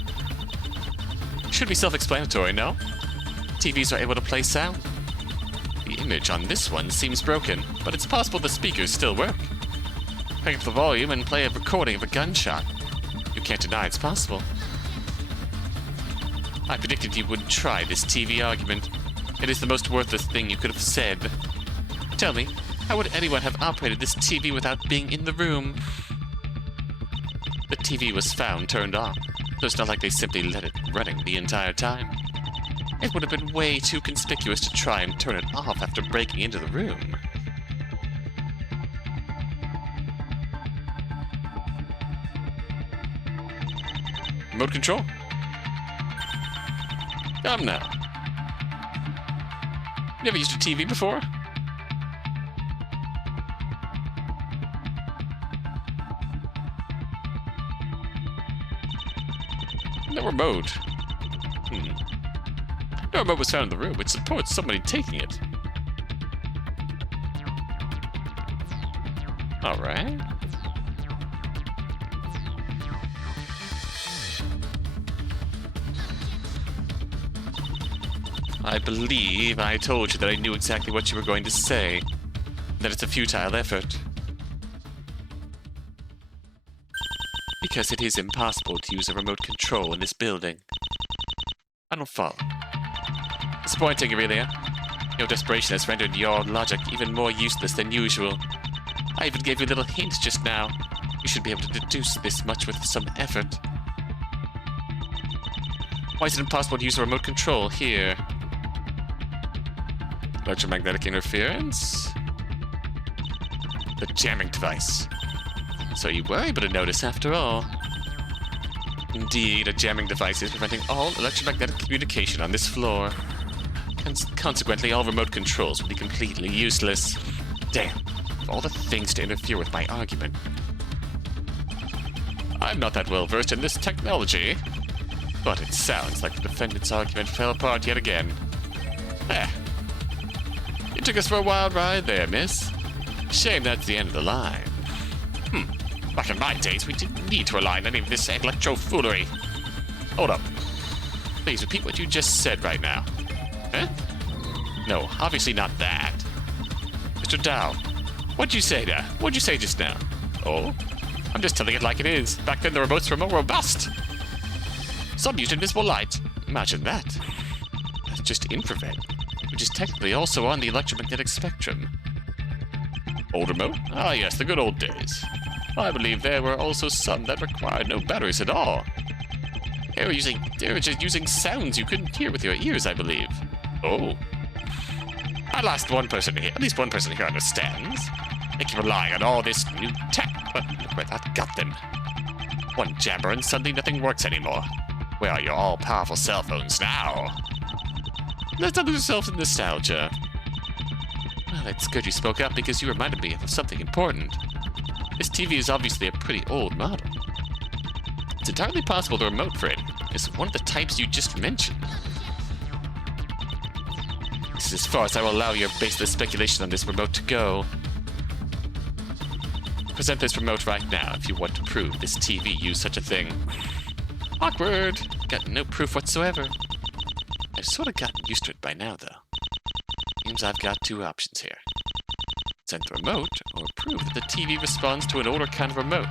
Should be self-explanatory, no? TVs are able to play sound. The image on this one seems broken, but it's possible the speakers still work. Crank up the volume and play a recording of a gunshot. You can't deny it's possible. I predicted you wouldn't try this TV argument. It is the most worthless thing you could have said. Tell me, how would anyone have operated this TV without being in the room? The TV was found turned off, so it's not like they simply let it running the entire time. It would have been way too conspicuous to try and turn it off after breaking into the room. Remote control? Come now. You never used a TV before? No remote. No remote was found in the room, which supports somebody taking it. Alright. I believe I told you that I knew exactly what you were going to say. That it's a futile effort. Because it is impossible to use a remote control in this building. I don't follow. Disappointing, Aurelia. Your desperation has rendered your logic even more useless than usual. I even gave you a little hint just now. You should be able to deduce this much with some effort. Why is it impossible to use a remote control here? Electromagnetic interference? The jamming device. So you were able to notice after all. Indeed, a jamming device is preventing all electromagnetic communication on this floor. Consequently, all remote controls would be completely useless. Damn, of all the things to interfere with my argument. I'm not that well versed in this technology, but it sounds like the defendant's argument fell apart yet again. You took us for a wild ride there, miss. Shame that's the end of the line. Back in my days, we didn't need to rely on any of this electro-foolery. Hold up. Please repeat what you just said right now. Huh? No, obviously not that. Mr. Dow, what'd you say there? What'd you say just now? Oh? I'm just telling it like it is. Back then the remotes were more robust. Some used invisible light. Imagine that. That's just infrared, which is technically also on the electromagnetic spectrum. Old remote? Ah yes, the good old days. I believe there were also some that required no batteries at all. They were just using sounds you couldn't hear with your ears, I believe. Oh. At least one person here understands. They keep relying on all this new tech, but look where that got them. One jabber and suddenly nothing works anymore. Where are your all-powerful cell phones now? Let's not lose ourselves in nostalgia. Well, it's good you spoke up because you reminded me of something important. This TV is obviously a pretty old model. It's entirely possible the remote for it is one of the types you just mentioned. This is as far as I will allow your baseless speculation on this remote to go. Present this remote right now if you want to prove this TV used such a thing. Awkward. Got no proof whatsoever. I've sort of gotten used to it by now, though. Seems I've got two options here. Send the remote, or prove that the TV responds to an older kind of remote.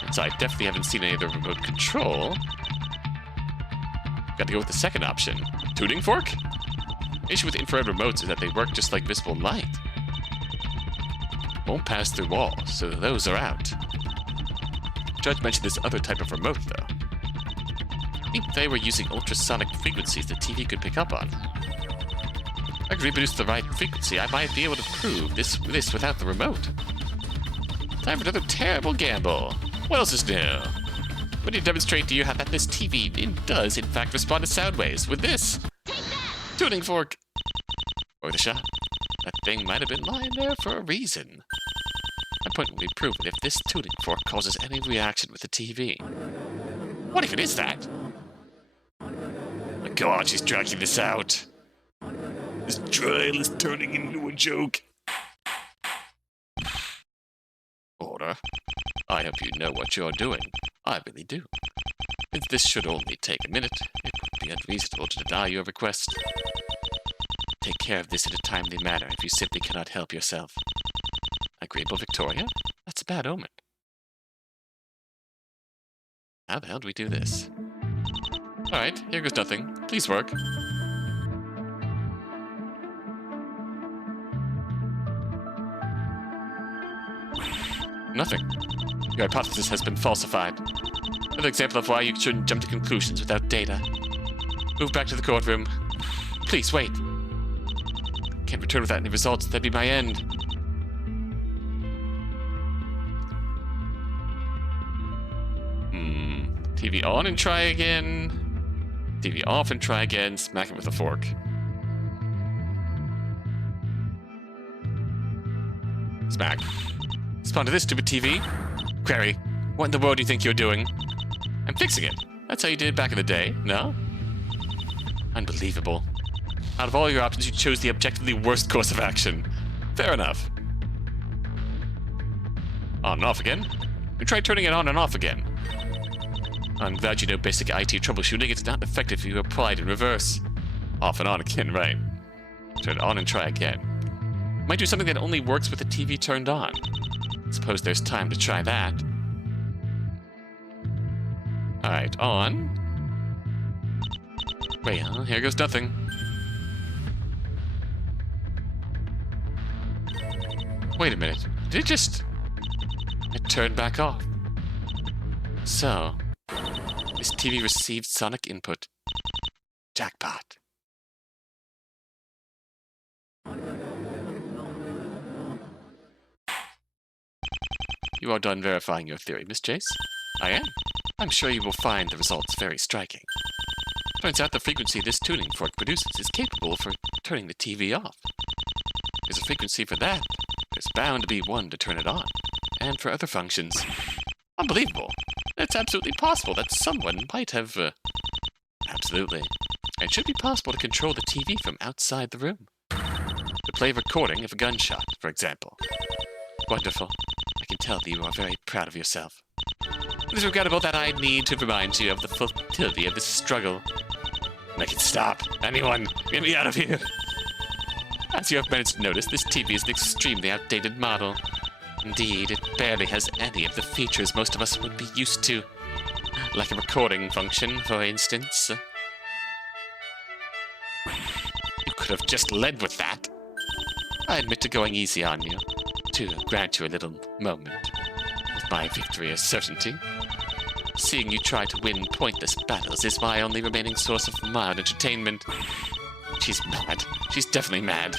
Since I definitely haven't seen any other remote control, got to go with the second option. Tuning fork? The issue with infrared remotes is that they work just like visible light. Won't pass through walls, so those are out. Judge mentioned this other type of remote, though. I think they were using ultrasonic frequencies the TV could pick up on. If I could reproduce the right frequency, I might be able to prove this without the remote. Time for another terrible gamble. What else is new? What do you demonstrate to you that this TV does, in fact, respond to sound waves with this tuning fork? Or the shot. That thing might have been lying there for a reason. My point will be proven if this tuning fork causes any reaction with the TV. What even is that? My God, she's dragging this out. This trial is turning into a joke. Order. I hope you know what you're doing. I really do. Since this should only take a minute, it would be unreasonable to deny your request. Take care of this in a timely manner if you simply cannot help yourself. Agreeable, Victoria? That's a bad omen. How the hell do we do this? Alright, here goes nothing. Please work. Nothing. Your hypothesis has been falsified. Another example of why you shouldn't jump to conclusions without data. Move back to the courtroom. Please, wait. Can't return without any results. That'd be my end. TV on and try again. TV off and try again. Smack it with a fork. Smack. Respond to this, stupid TV. Query. What in the world do you think you're doing? I'm fixing it. That's how you did it back in the day, no? Unbelievable. Out of all your options, you chose the objectively worst course of action. Fair enough. On and off again. You try turning it on and off again. I'm glad you know basic IT troubleshooting. It's not effective if you apply it in reverse. Off and on again, right. Turn it on and try again. Might do something that only works with the TV turned on. Suppose there's time to try that. Alright, on. Wait, here goes nothing. Wait a minute. Did it just... It turned back off. So... This TV received sonic input. Jackpot. You are done verifying your theory, Miss Chase? I am. I'm sure you will find the results very striking. Turns out the frequency this tuning fork produces is capable for turning the TV off. There's a frequency for that. There's bound to be one to turn it on. And for other functions. Unbelievable. It's absolutely possible that someone might have... Absolutely. It should be possible to control the TV from outside the room. To play a recording of a gunshot, for example. Wonderful. I can tell that you are very proud of yourself. It is regrettable that I need to remind you of the futility of this struggle. Make it stop. Anyone, get me out of here. As you have managed to notice, this TV is an extremely outdated model. Indeed, it barely has any of the features most of us would be used to. Like a recording function, for instance. You could have just led with that. I admit to going easy on you, to grant you a little moment. With my victory a certainty. Seeing you try to win pointless battles is my only remaining source of mild entertainment. She's mad. She's definitely mad.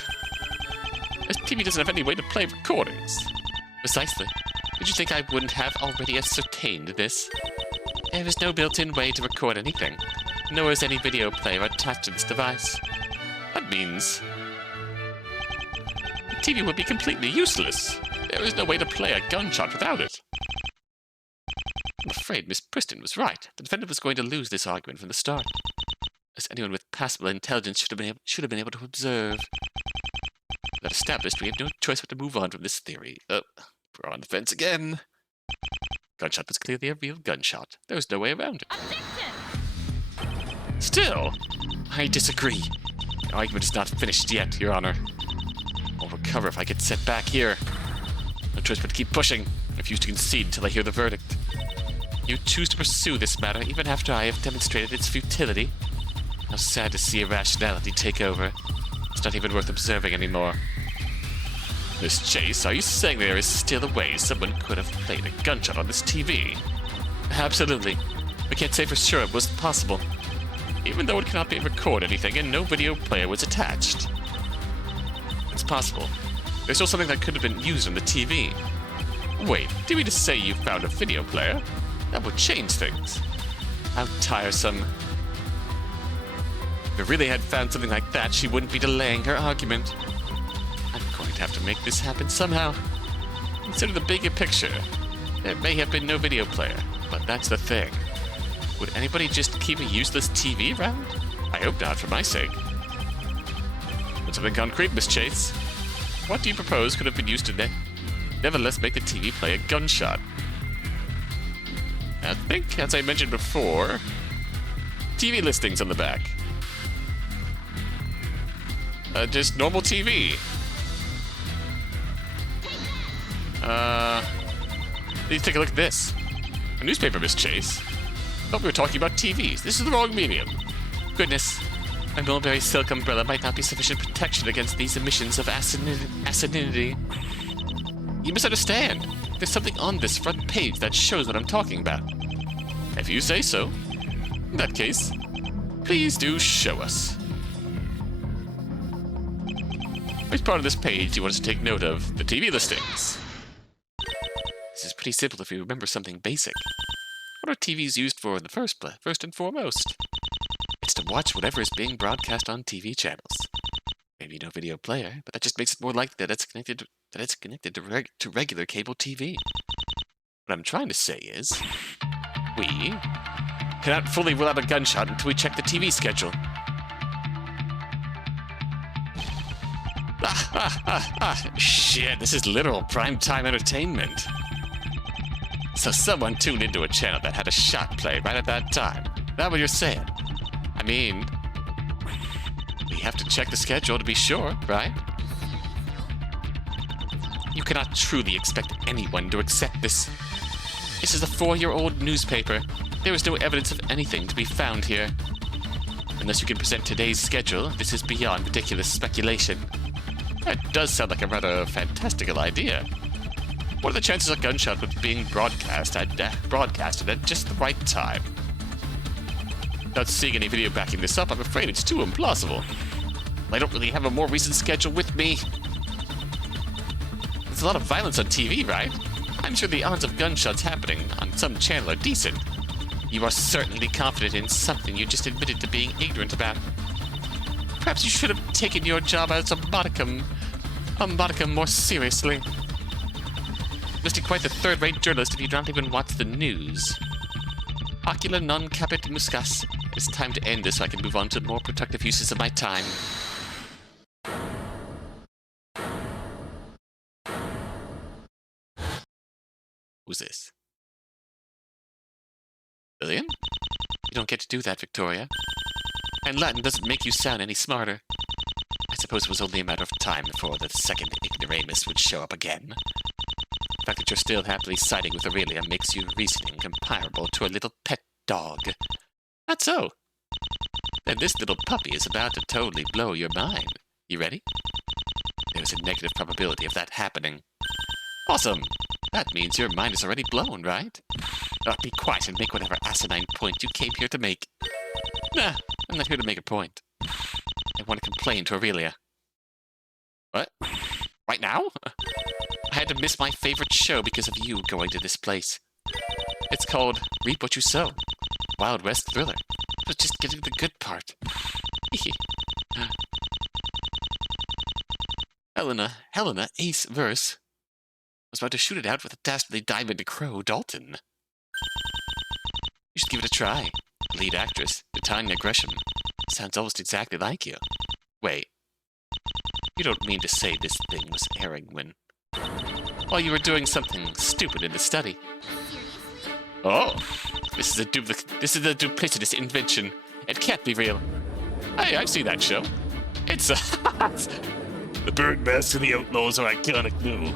This TV doesn't have any way to play recordings. Precisely. Did you think I wouldn't have already ascertained this? There is no built-in way to record anything, nor is any video player attached to this device. That means... the TV would be completely useless. There is no way to play a gunshot without it. I'm afraid Miss Preston was right. The defendant was going to lose this argument from the start. As anyone with passable intelligence should have been able to observe. That established, we have no choice but to move on from this theory. We're on the fence again. Gunshot was clearly a real gunshot. There was no way around it. Objection! Still, I disagree. The argument is not finished yet, Your Honor. I'll recover if I get set back here. No choice but to keep pushing. I refuse to concede until I hear the verdict. You choose to pursue this matter even after I have demonstrated its futility. How sad to see irrationality take over. It's not even worth observing anymore. Miss Chase, are you saying there is still a way someone could have played a gunshot on this TV? Absolutely. We can't say for sure it was possible. Even though it cannot be record anything and no video player was attached. It's possible. There's still something that could have been used on the TV. Wait, do you mean to say you found a video player? That would change things. How tiresome. If I really had found something like that, she wouldn't be delaying her argument. I'm going to have to make this happen somehow. Consider the bigger picture. There may have been no video player, but that's the thing. Would anybody just keep a useless TV around? I hope not, for my sake. But something concrete, Miss Chase. What do you propose could have been used to nevertheless make the TV play a gunshot? I think, as I mentioned before, TV listings on the back. Just normal TV. Please take a look at this. A newspaper, Miss Chase. Thought we were talking about TVs. This is the wrong medium. Goodness. My mulberry silk umbrella might not be sufficient protection against these emissions of acidity. You misunderstand. There's something on this front page that shows what I'm talking about. If you say so. In that case, please do show us. Which part of this page do you want us to take note of? The TV listings. This is pretty simple if you remember something basic. What are TVs used for in the first place, first and foremost? It's to watch whatever is being broadcast on TV channels. Maybe no video player, but that just makes it more likely that it's connected to regular cable TV. What I'm trying to say is, we cannot fully rule out a gunshot until we check the TV schedule. Shit, this is literal primetime entertainment. So someone tuned into a channel that had a shot play right at that time. That's what you're saying? I mean, we have to check the schedule to be sure, right? You cannot truly expect anyone to accept this. This is a 4-year-old newspaper. There is no evidence of anything to be found here. Unless you can present today's schedule, this is beyond ridiculous speculation. That does sound like a rather fantastical idea. What are the chances a gunshot was being broadcasted at just the right time? Without seeing any video backing this up, I'm afraid it's too implausible. I don't really have a more recent schedule with me. There's a lot of violence on TV, right? I'm sure the odds of gunshots happening on some channel are decent. You are certainly confident in something you just admitted to being ignorant about. Perhaps you should have taken your job as a modicum more seriously. You must be quite the third-rate journalist if you don't even watch the news. Ocula non capit muscas. It's time to end this so I can move on to more productive uses of my time. Who's this? Lillian? You don't get to do that, Victoria. And Latin doesn't make you sound any smarter. I suppose it was only a matter of time before the second ignoramus would show up again. The fact that you're still happily siding with Aurelia makes your reasoning comparable to a little pet dog. That's so. Then this little puppy is about to totally blow your mind. You ready? There's a negative probability of that happening. Awesome. That means your mind is already blown, right? Be quiet and make whatever asinine point you came here to make. Nah, I'm not here to make a point. I want to complain to Aurelia. What? Right now? I had to miss my favorite show because of you going to this place. It's called Reap What You Sow. Wild West thriller. I was just getting the good part. Helena, ace verse. Was about to shoot it out with a dastardly diamond crow, Dalton. You should give it a try. The lead actress, Titania Gresham, sounds almost exactly like you. Wait. You don't mean to say this thing was airing while you were doing something stupid in the study? Oh, this is a duplicitous invention. It can't be real. Hey, I've seen that show. It's the Birdmaster and the Outlaws are iconic new.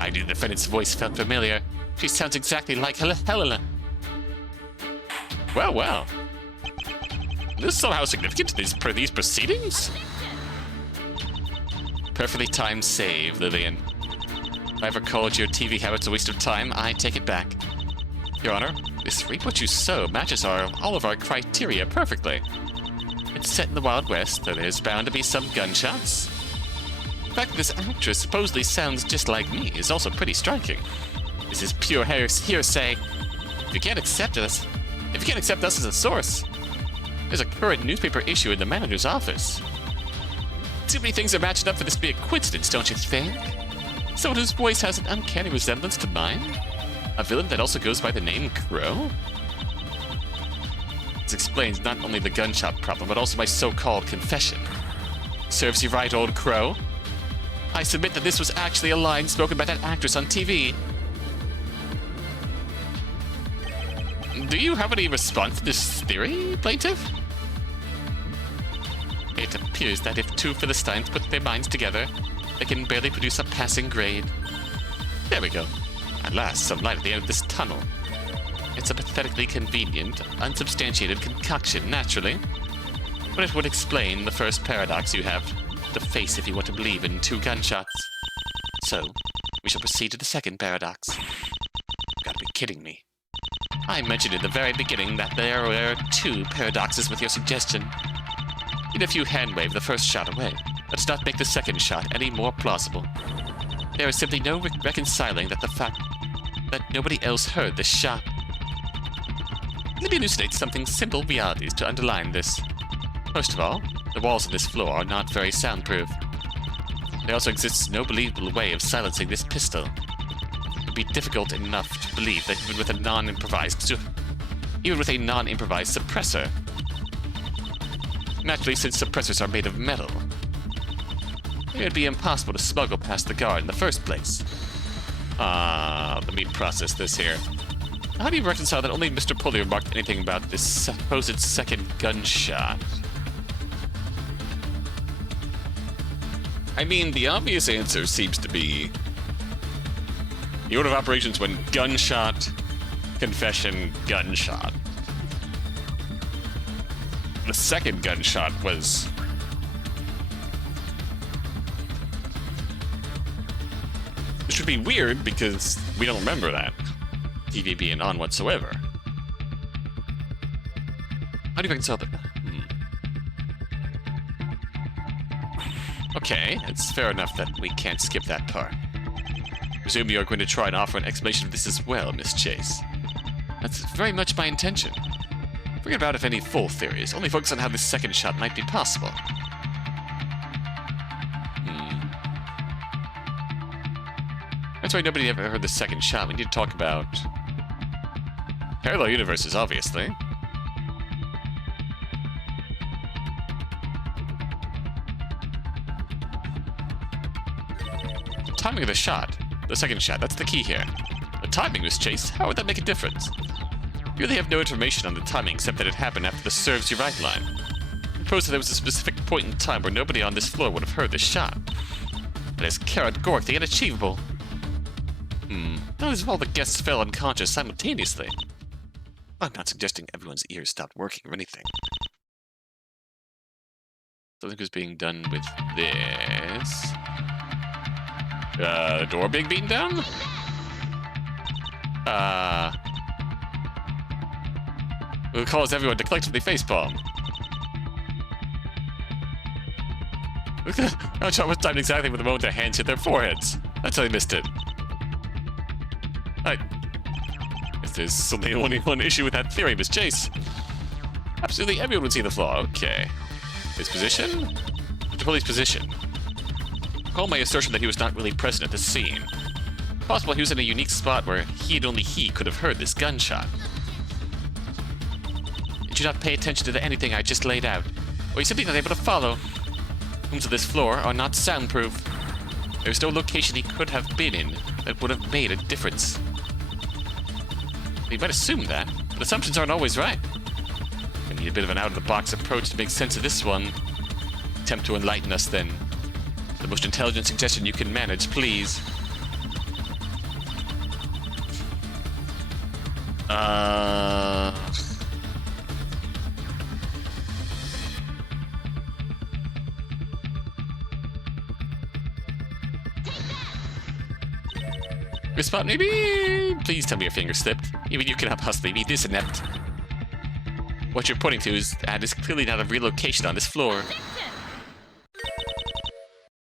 I knew the defendant's voice felt familiar. She sounds exactly like Helena. Well. This is somehow significant to these proceedings? Perfectly timed save, Lillian. If I ever called your TV habits a waste of time, I take it back. Your Honor, this Reap What You Sow matches all of our criteria perfectly. It's set in the Wild West, so there's bound to be some gunshots. The fact that this actress supposedly sounds just like me is also pretty striking. This is pure hearsay. If you can't accept us as a source, there's a current newspaper issue in the manager's office. Too many things are matching up for this to be a coincidence, don't you think? Someone whose voice has an uncanny resemblance to mine? A villain that also goes by the name Crow? This explains not only the gunshot problem, but also my so-called confession. Serves you right, old Crow. I submit that this was actually a line spoken by that actress on TV. Do you have any response to this theory, plaintiff? It appears that if two Philistines put their minds together, they can barely produce a passing grade. There we go. At last, some light at the end of this tunnel. It's a pathetically convenient, unsubstantiated concoction, naturally. But it would explain the first paradox you have to face if you want to believe in two gunshots. So, we shall proceed to the second paradox. You've got to be kidding me. I mentioned in the very beginning that there were two paradoxes with your suggestion. Even if you hand-wave the first shot away, that does not make the second shot any more plausible. There is simply no reconciling that the fact that nobody else heard the shot. Let me elucidate something simple realities to underline this. First of all, the walls of this floor are not very soundproof. There also exists no believable way of silencing this pistol. It would be difficult enough to believe that even with a non-improvised suppressor. Naturally, since suppressors are made of metal, it would be impossible to smuggle past the guard in the first place. Let me process this here. How do you reconcile that only Mr. Pulley remarked anything about this supposed second gunshot? I mean, the obvious answer seems to be the order of operations when gunshot, confession, gunshot. The second gunshot was... Which would be weird because we don't remember that TV being on whatsoever. How do you reconcile that? Okay, it's fair enough that we can't skip that part. Presume you're going to try and offer an explanation of this as well, Miss Chase. That's very much my intention. Forget about if any full theories. Only focus on how this second shot might be possible. That's why nobody ever heard the second shot. We need to talk about parallel universes, obviously. The timing of the shot. The second shot. That's the key here. The timing, Miss Chase. How would that make a difference? You really have no information on the timing except that it happened after the serves you right line. Suppose that there was a specific point in time where nobody on this floor would have heard this shot. That is categorically unachievable. Not as if all the guests fell unconscious simultaneously. I'm not suggesting everyone's ears stopped working or anything. Something was being done with this. The door being beaten down? Will cause everyone to collectively facepalm. That shot was timed exactly with the moment their hands hit their foreheads. That's how they missed it. If there's only one issue with that theory, Miss Chase. Absolutely everyone would see the flaw. Okay. His position? Mr. Pulley's position. Recall my assertion that he was not really present at the scene. Possible he was in a unique spot where he and only he could have heard this gunshot. Did you not pay attention to anything I just laid out? Or are you simply not able to follow? Rooms of this floor are not soundproof. There's no location he could have been in that would have made a difference. You might assume that, but assumptions aren't always right. I need a bit of an out-of-the-box approach to make sense of this one. Attempt to enlighten us, then. The most intelligent suggestion you can manage, please. Your spot, maybe? Please tell me your finger slipped. Even you cannot possibly be this inept. What you're pointing to is clearly not a relocation on this floor.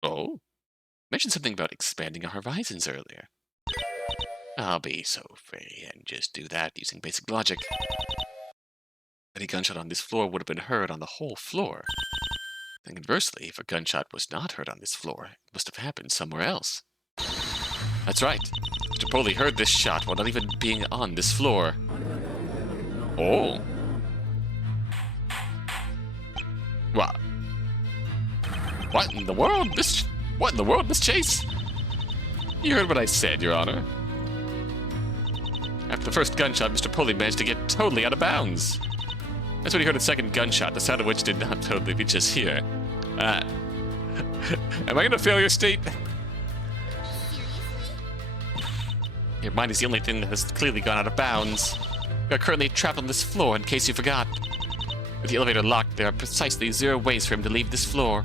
Oh? Mentioned something about expanding our horizons earlier. I'll be so free and just do that using basic logic. Any gunshot on this floor would have been heard on the whole floor. And conversely, if a gunshot was not heard on this floor, it must have happened somewhere else. That's right. Mr. Poley heard this shot while not even being on this floor. Oh. What? What in the world, What in the world, Miss Chase? You heard what I said, Your Honor. After the first gunshot, Mr. Poley managed to get totally out of bounds. That's when he heard a second gunshot, the sound of which did not totally reach us here. Am I in a failure state? Your mind is the only thing that has clearly gone out of bounds. We are currently trapped on this floor, in case you forgot. With the elevator locked, there are precisely 0 ways for him to leave this floor.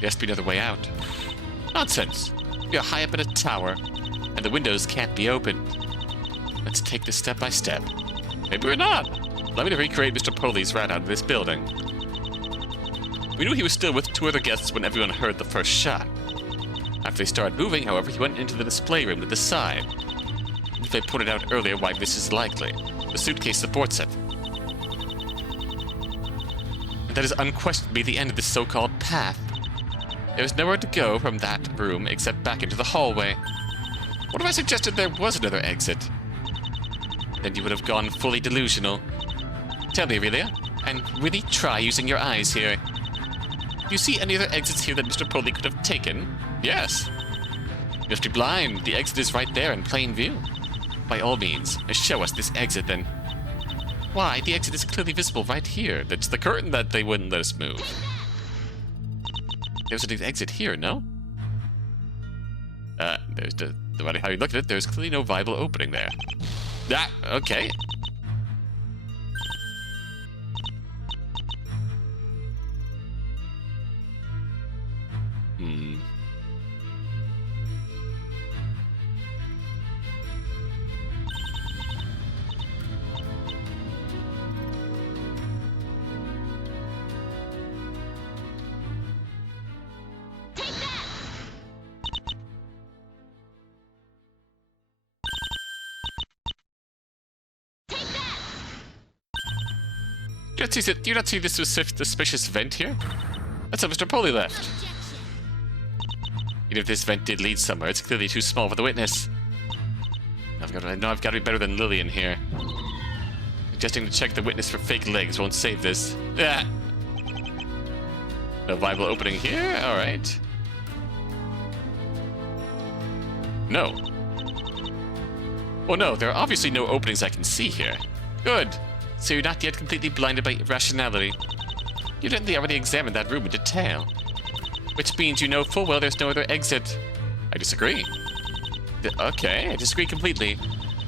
There has to be another way out. Nonsense! We are high up in a tower, and the windows can't be opened. Let's take this step by step. Maybe we're not. Allow me to recreate Mr. Poley's route out of this building. We knew he was still with 2 other guests when everyone heard the first shot. After they started moving, however, he went into the display room to the side. If I pointed out earlier why this is likely, the suitcase supports it. And that is unquestionably the end of this so-called path. There was nowhere to go from that room except back into the hallway. What if I suggested there was another exit? Then you would have gone fully delusional. Tell me, Aurelia, and really try using your eyes here. Do you see any other exits here that Mr. Poley could have taken? Yes. You must be blind. The exit is right there in plain view. By all means, show us this exit then. Why, the exit is clearly visible right here. That's the curtain that they wouldn't let us move. There's an exit here, no? There's no matter how you look at it, there's clearly no viable opening there. Ah, okay. Do you not see this suspicious vent here? That's how Mr. Poley left. Even if this vent did lead somewhere, it's clearly too small for the witness. I know I've got to be better than Lillian here. Suggesting to check the witness for fake legs won't save this. Ah. No viable opening here? Alright. No. Oh no, there are obviously no openings I can see here. Good. So you're not yet completely blinded by irrationality. You didn't already examine that room in detail. Which means you know full well there's no other exit. I disagree. Okay, I disagree completely.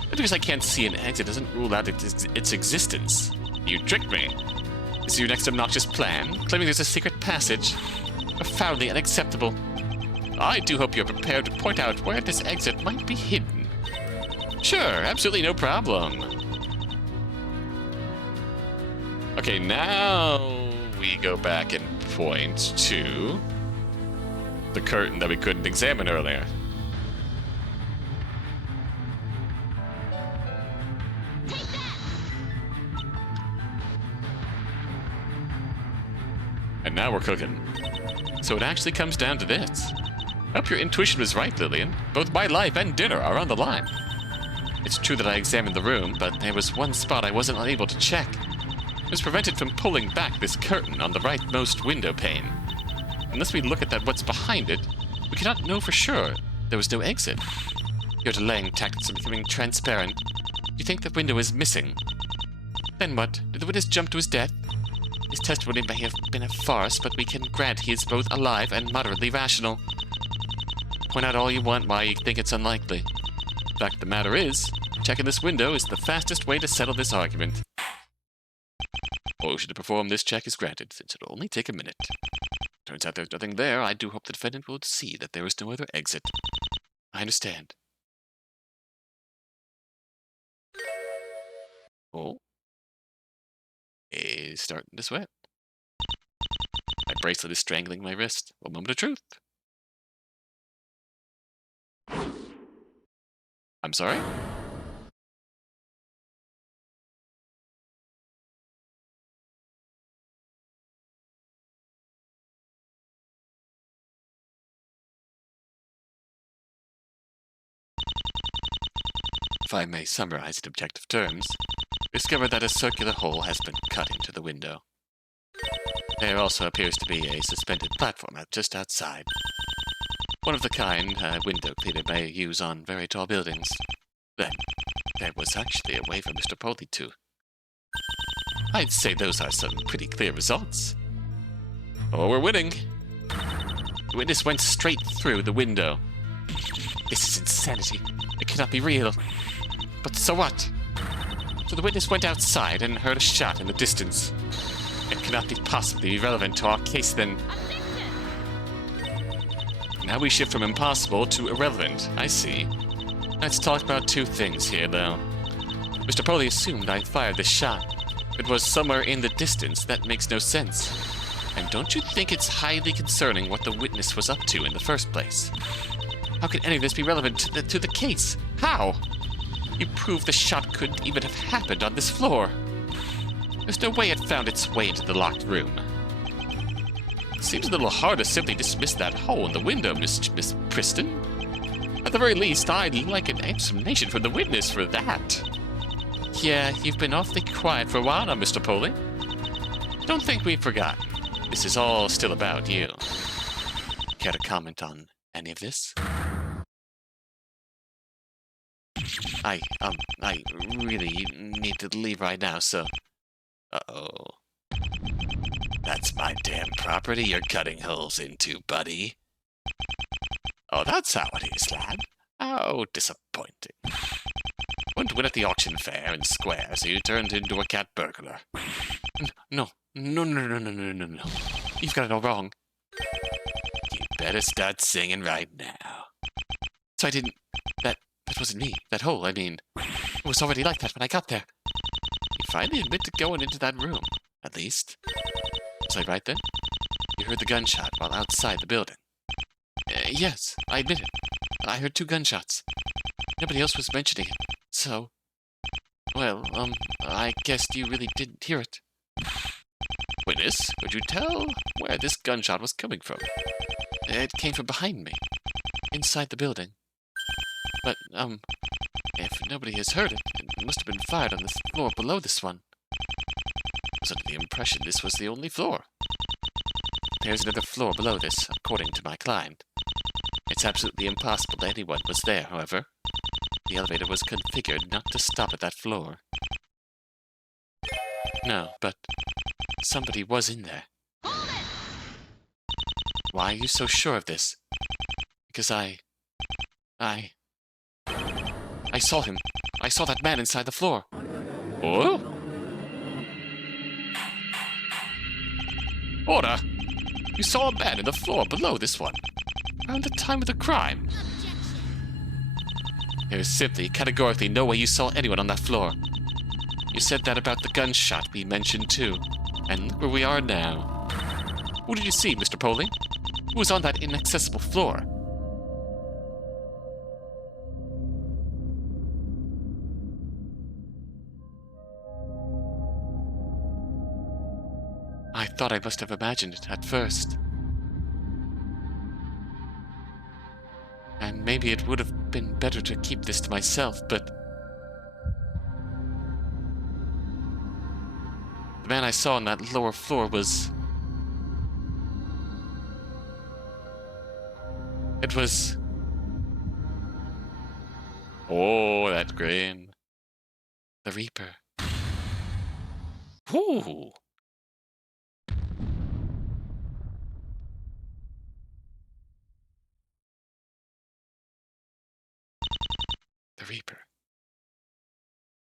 But because I can't see an exit doesn't rule out its existence. You tricked me. This is your next obnoxious plan, claiming there's a secret passage. Profoundly unacceptable. I do hope you're prepared to point out where this exit might be hidden. Sure, absolutely no problem. Okay, now we go back and point to the curtain that we couldn't examine earlier. And now we're cooking. So it actually comes down to this. I hope your intuition was right, Lillian. Both my life and dinner are on the line. It's true that I examined the room, but there was one spot I wasn't able to check. I was prevented from pulling back this curtain on the rightmost window pane. Unless we look at what's behind it, we cannot know for sure there was no exit. Your delaying tactics are becoming transparent. You think the window is missing. Then what? Did the witness jump to his death? His testimony may have been a farce, but we can grant he is both alive and moderately rational. Point out all you want why you think it's unlikely. The fact of the matter is, checking this window is the fastest way to settle this argument. Motion to perform this check is granted, since it'll only take a minute. Turns out there's nothing there. I do hope the defendant will see that there is no other exit. I understand. Oh. Is starting to sweat. My bracelet is strangling my wrist. A moment of truth. I'm sorry? If I may summarize in objective terms, discover that a circular hole has been cut into the window. There also appears to be a suspended platform just outside. One of the kind a window cleaner may use on very tall buildings. Then, there was actually a way for Mr. Polly to. I'd say those are some pretty clear results. Oh, we're winning. The witness went straight through the window. This is insanity. It cannot be real. But so what? So the witness went outside and heard a shot in the distance. It cannot be possibly relevant to our case then. Now we shift from impossible to irrelevant. I see. Let's talk about two things here, though. Mr. Polly assumed I fired this shot. It was somewhere in the distance. That makes no sense. And don't you think it's highly concerning what the witness was up to in the first place? How can any of this be relevant to the case? How? You proved the shot couldn't even have happened on this floor. There's no way it found its way into the locked room. It seems a little hard to simply dismiss that hole in the window, Miss Preston. At the very least, I'd like an explanation from the witness for that. Yeah, you've been awfully quiet for a while now, Mr. Polly. Don't think we've forgotten. This is all still about you. Care to comment on any of this? I really need to leave right now, so... Uh-oh. That's my damn property you're cutting holes into, buddy. Oh, that's how it is, lad. How disappointing. Wouldn't win at the auction fair and square, so you turned into a cat burglar. No. You've got it all wrong. You better start singing right now. So I didn't... That wasn't me. That hole, I mean. It was already like that when I got there. You finally admit to going into that room, at least. Was I right then? You heard the gunshot while outside the building. Yes, I admit it. I heard 2 gunshots. Nobody else was mentioning it, so... Well, I guess you really didn't hear it. Witness, could you tell where this gunshot was coming from? It came from behind me, inside the building. But, if nobody has heard it, it must have been fired on the floor below this one. I was under the impression this was the only floor. There's another floor below this, according to my client. It's absolutely impossible that anyone was there, however. The elevator was configured not to stop at that floor. No, but somebody was in there. Why are you so sure of this? Because I saw him. I saw that man inside the floor. Oh? Order! You saw a man in the floor below this one, around the time of the crime. There is simply, categorically no way you saw anyone on that floor. You said that about the gunshot we mentioned too, and look where we are now. Who did you see, Mr. Polly? Who was on that inaccessible floor? I thought I must have imagined it at first. And maybe it would have been better to keep this to myself, but... The man I saw on that lower floor was... It was... Oh, that grin. The Reaper. Ooh! The Reaper.